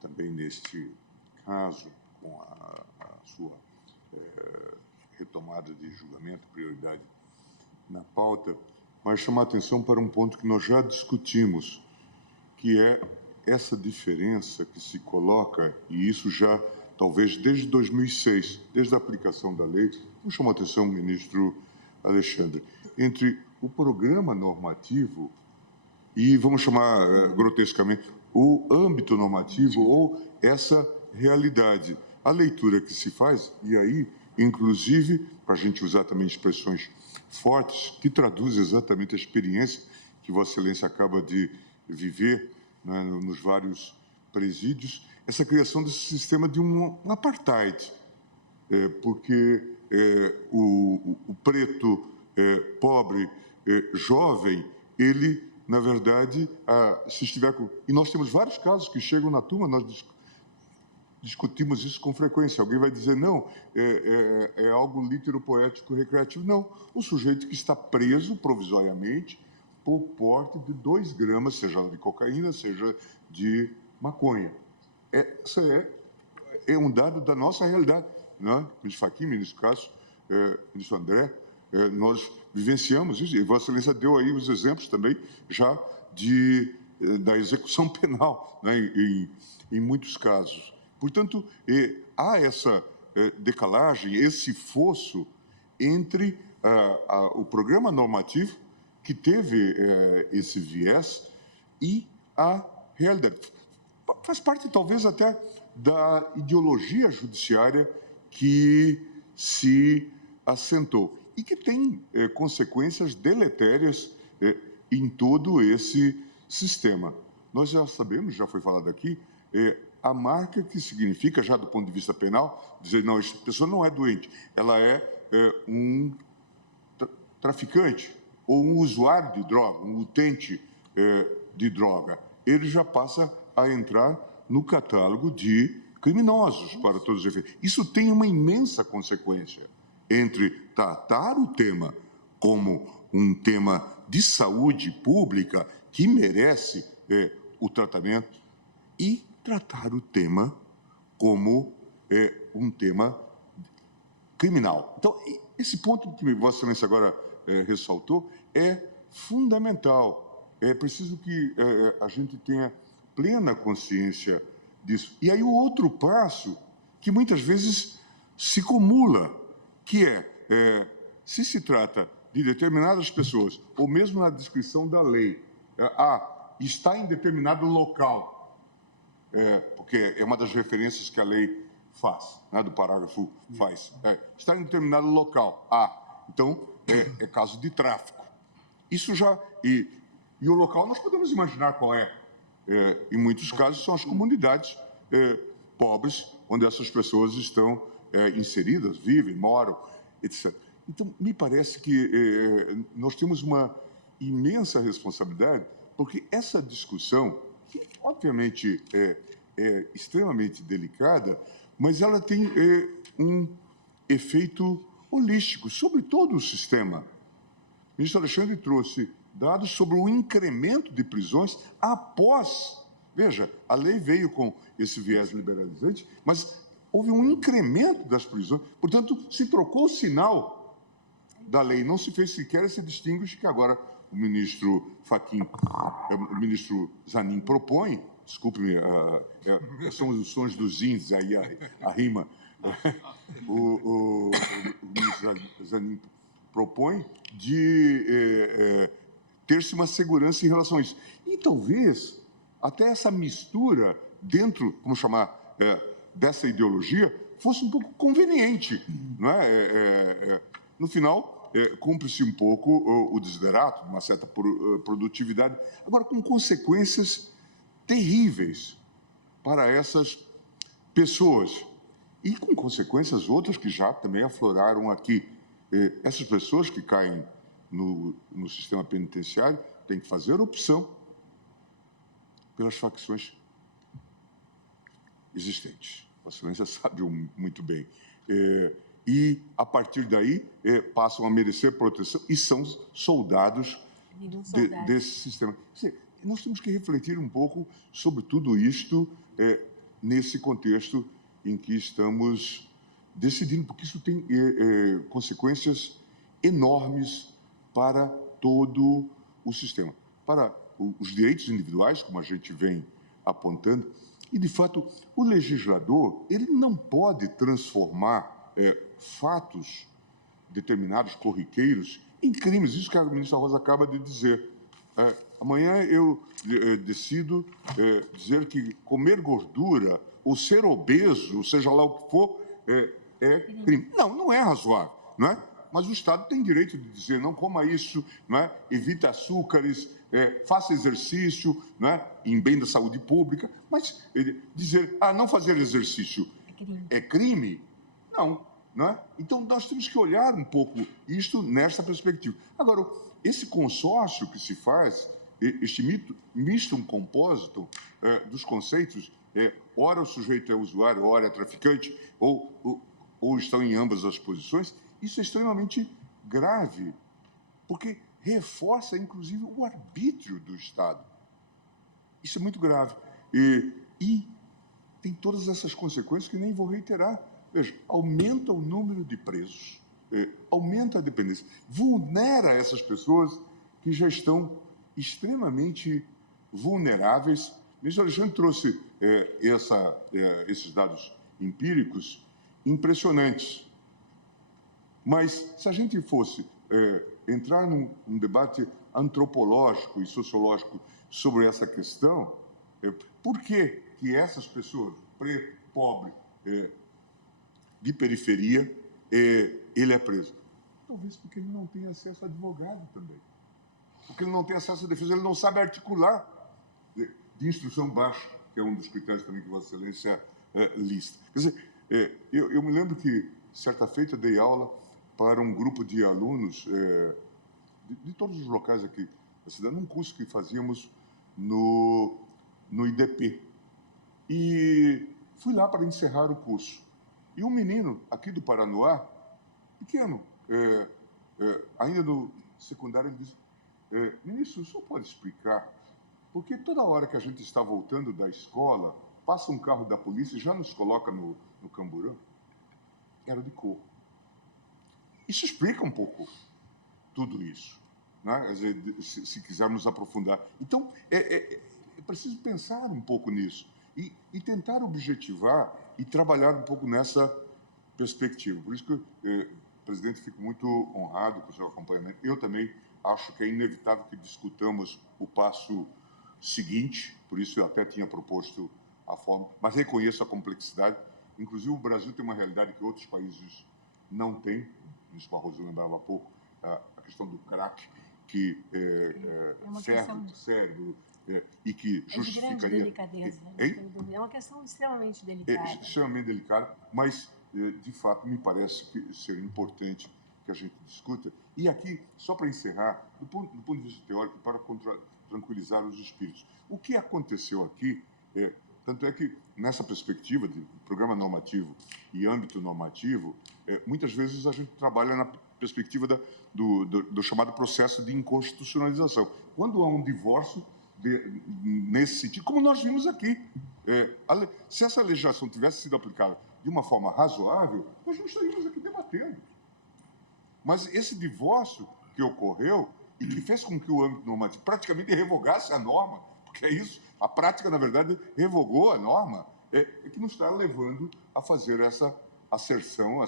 também neste caso, com a sua retomada de julgamento, prioridade na pauta, mas chamar a atenção para um ponto que nós já discutimos, que é essa diferença que se coloca, e isso já talvez desde 2006, desde a aplicação da lei, vou chamar a atenção, ministro Alexandre, entre o programa normativo e, vamos chamar grotescamente, o âmbito normativo ou essa realidade. A leitura que se faz, e aí, inclusive, para a gente usar também expressões fortes, que traduzem exatamente a experiência que Vossa Excelência acaba de viver, né, nos vários presídios, essa criação desse sistema de um apartheid, porque o preto pobre, jovem, ele, na verdade, se estiver com... E nós temos vários casos que chegam na turma, nós discutimos isso com frequência. Alguém vai dizer, não, é algo litero-poético recreativo. Não, o sujeito que está preso provisoriamente por porte de 2 gramas, seja de cocaína, seja de maconha. Isso é um dado da nossa realidade. Né? Ministro Fachin, ministro Cássio, ministro André, nós vivenciamos isso, e Vossa Excelência deu aí os exemplos também já da execução penal, né? em muitos casos. Portanto, há essa decalagem, esse fosso entre o programa normativo, que teve esse viés, e a realidade. Faz parte, talvez, até da ideologia judiciária que se assentou e que tem consequências deletérias em todo esse sistema. Nós já sabemos, já foi falado aqui, a marca que significa, já do ponto de vista penal, dizer, não, essa pessoa não é doente, ela é um traficante ou um usuário de droga, um utente de droga. Ele já passa a entrar no catálogo de criminosos, para todos os efeitos. Isso tem uma imensa consequência entre tratar o tema como um tema de saúde pública que merece o tratamento e tratar o tema como um tema criminal. Então, esse ponto que Vossa Excelência agora ressaltou é fundamental. É preciso que a gente tenha plena consciência disso. E aí o outro passo, que muitas vezes se cumula, que se se trata de determinadas pessoas, ou mesmo na descrição da lei, está em determinado local, porque é uma das referências que a lei faz, né, do parágrafo faz. Está em determinado local. Então, é caso de tráfico. Isso já... E o local nós podemos imaginar qual é. Em muitos casos, são as comunidades pobres, onde essas pessoas estão inseridas, vivem, moram, etc. Então, me parece que nós temos uma imensa responsabilidade, porque essa discussão, que obviamente é extremamente delicada, mas ela tem um efeito holístico sobre todo o sistema. O ministro Alexandre trouxe dados sobre o incremento de prisões após... Veja, a lei veio com esse viés liberalizante, mas houve um incremento das prisões. Portanto, se trocou o sinal da lei, não se fez sequer esse distinguish que agora o ministro Fachin, o ministro Zanin propõe. Desculpe-me, são os sons dos índios, aí a rima. O ministro Zanin propõe de ter-se uma segurança em relação a isso. E talvez até essa mistura dentro, vamos chamar, dessa ideologia, fosse um pouco conveniente. Não é? No final, cumpre-se um pouco o desiderato, uma certa produtividade, agora com consequências terríveis para essas pessoas. E com consequências outras que já também afloraram aqui. Essas pessoas que caem no sistema penitenciário têm que fazer opção pelas facções existentes. A Excelência sabe muito bem. E, a partir daí, passam a merecer proteção e são soldados desse sistema. Nós temos que refletir um pouco sobre tudo isto nesse contexto em que estamos decidindo, porque isso tem consequências enormes para todo o sistema. Para os direitos individuais, como a gente vem apontando, e, de fato, o legislador ele não pode transformar fatos determinados, corriqueiros, em crimes. Isso que a ministra Rosa acaba de dizer. Amanhã eu decido dizer que comer gordura ou ser obeso, seja lá o que for, é crime. Não é razoável, não é? Mas o Estado tem direito de dizer, não coma isso, não é? Evite açúcares, faça exercício, não é? Em bem da saúde pública, mas dizer, não fazer exercício é crime? Não é? Então, nós temos que olhar um pouco isto nesta perspectiva. Agora, esse consórcio que se faz, este misto compósito dos conceitos, ora o sujeito é usuário, ora é traficante, ou estão em ambas as posições, isso é extremamente grave, porque reforça, inclusive, o arbítrio do Estado. Isso é muito grave. E tem todas essas consequências que nem vou reiterar. Veja, aumenta o número de presos, aumenta a dependência, vulnera essas pessoas que já estão extremamente vulneráveis. O ministro Alexandre trouxe esses dados empíricos impressionantes. Mas, se a gente fosse entrar num debate antropológico e sociológico sobre essa questão, por que essas pessoas, preto, pobre, de periferia, ele é preso? Talvez porque ele não tem acesso a advogado também. Porque ele não tem acesso à defesa, ele não sabe articular de instrução baixa, que é um dos critérios também que Vossa Excelência lista. Quer dizer, eu me lembro que, certa feita, dei aula para um grupo de alunos de todos os locais aqui da cidade, num curso que fazíamos no IDP. E fui lá para encerrar o curso. E um menino aqui do Paranoá, pequeno, ainda no secundário, ele disse, ministro, o senhor pode explicar por que toda hora que a gente está voltando da escola, passa um carro da polícia e já nos coloca no camburão? Era de cor. Isso explica um pouco tudo isso, né? Se quisermos aprofundar. Então, é preciso pensar um pouco nisso e tentar objetivar e trabalhar um pouco nessa perspectiva. Por isso que, presidente, fico muito honrado com o seu acompanhamento. Eu também acho que é inevitável que discutamos o passo seguinte, por isso eu até tinha proposto a forma, mas reconheço a complexidade. Inclusive, o Brasil tem uma realidade que outros países não têm. O ministro Barroso lembrava há pouco a questão do crack, que ferra o cérebro e que justificaria... É de grande delicadeza. É uma questão extremamente delicada. É extremamente delicada, mas, de fato, me parece ser importante que a gente discuta. E aqui, só para encerrar, do ponto de vista teórico, para tranquilizar os espíritos. O que aconteceu aqui, tanto é que, nessa perspectiva de programa normativo e âmbito normativo, muitas vezes a gente trabalha na perspectiva do chamado processo de inconstitucionalização. Quando há um divórcio nesse sentido, como nós vimos aqui, se essa legislação tivesse sido aplicada de uma forma razoável, nós não estaríamos aqui debatendo. Mas esse divórcio que ocorreu e que fez com que o âmbito normativo praticamente revogasse a norma, porque é isso, a prática, na verdade, revogou a norma, é que nos está levando a fazer essa asserção,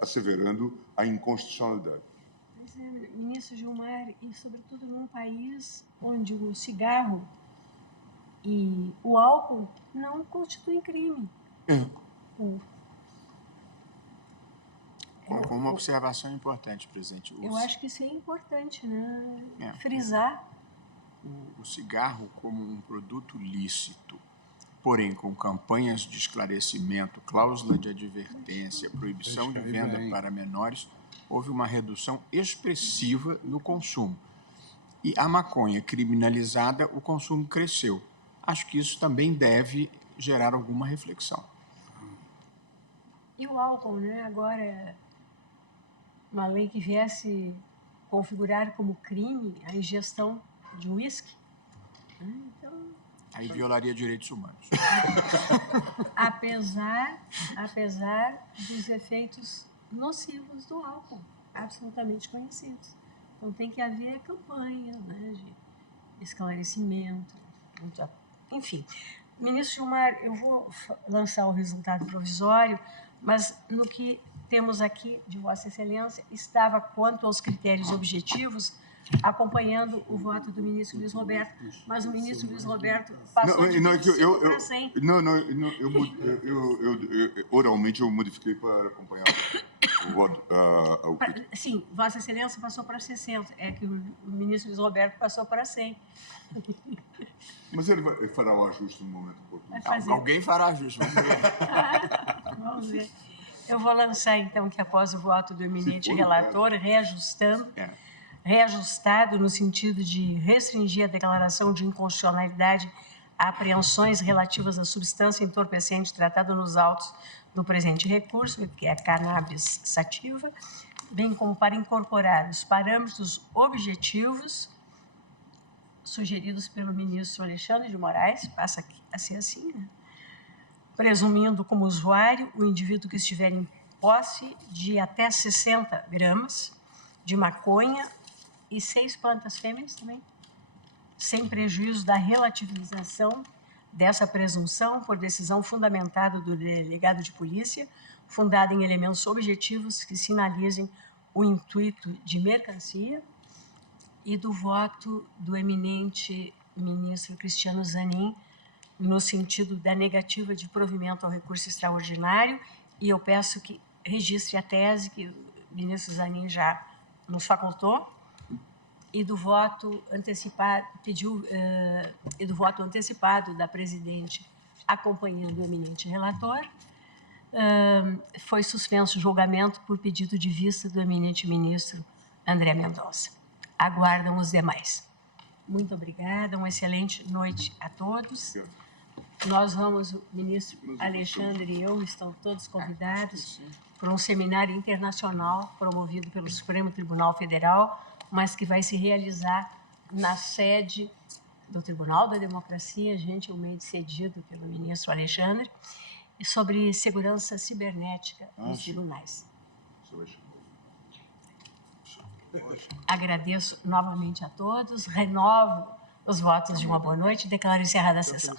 asseverando a inconstitucionalidade. Mas, ministro Gilmar, e sobretudo num país onde o cigarro e o álcool não constituem crime. Com uma observação importante, presidente. Eu acho que isso é importante, né? Frisar. O cigarro como um produto lícito, porém com campanhas de esclarecimento, cláusula de advertência, proibição de venda para menores, houve uma redução expressiva no consumo. E a maconha criminalizada, o consumo cresceu. Acho que isso também deve gerar alguma reflexão. E o álcool, né? Agora, uma lei que viesse configurar como crime a ingestão de uísque. Então, aí violaria direitos humanos. apesar dos efeitos nocivos do álcool, absolutamente conhecidos. Então, tem que haver campanha, né, de esclarecimento, enfim. Ministro Gilmar, eu vou lançar o resultado provisório, mas no que temos aqui de Vossa Excelência, estava, quanto aos critérios objetivos, acompanhando o voto do ministro Luiz Roberto, mas o ministro Luiz Roberto passou de 25 para 100. Oralmente eu modifiquei para acompanhar o voto. Sim, Vossa Excelência passou para 60, é que o ministro Luiz Roberto passou para 100. Mas ele fará o ajuste no momento oportuno. Alguém fará ajuste, vamos ver. Vamos ver. Eu vou lançar, então, que após o voto do eminente relator, reajustado no sentido de restringir a declaração de inconstitucionalidade a apreensões relativas à substância entorpecente tratada nos autos do presente recurso, que é a cannabis sativa, bem como para incorporar os parâmetros objetivos sugeridos pelo ministro Alexandre de Moraes, passa a ser assim, né? Presumindo como usuário o indivíduo que estiver em posse de até 60 gramas de maconha e 6 plantas fêmeas também, sem prejuízo da relativização dessa presunção por decisão fundamentada do delegado de polícia, fundada em elementos objetivos que sinalizem o intuito de mercancia, e do voto do eminente ministro Cristiano Zanin, no sentido da negativa de provimento ao recurso extraordinário, e eu peço que registre a tese que o ministro Zanin já nos facultou, e do voto antecipado, e do voto antecipado da presidente acompanhando o eminente relator. Foi suspenso o julgamento por pedido de vista do eminente ministro André Mendonça. Aguardam os demais. Muito obrigada, uma excelente noite a todos. Nós vamos, o ministro Alexandre e eu, estão todos convidados para um seminário internacional promovido pelo Supremo Tribunal Federal, mas que vai se realizar na sede do Tribunal da Democracia, gentilmente cedido pelo ministro Alexandre, sobre segurança cibernética nos tribunais. Agradeço novamente a todos, renovo os votos de uma boa noite e declaro encerrada a sessão.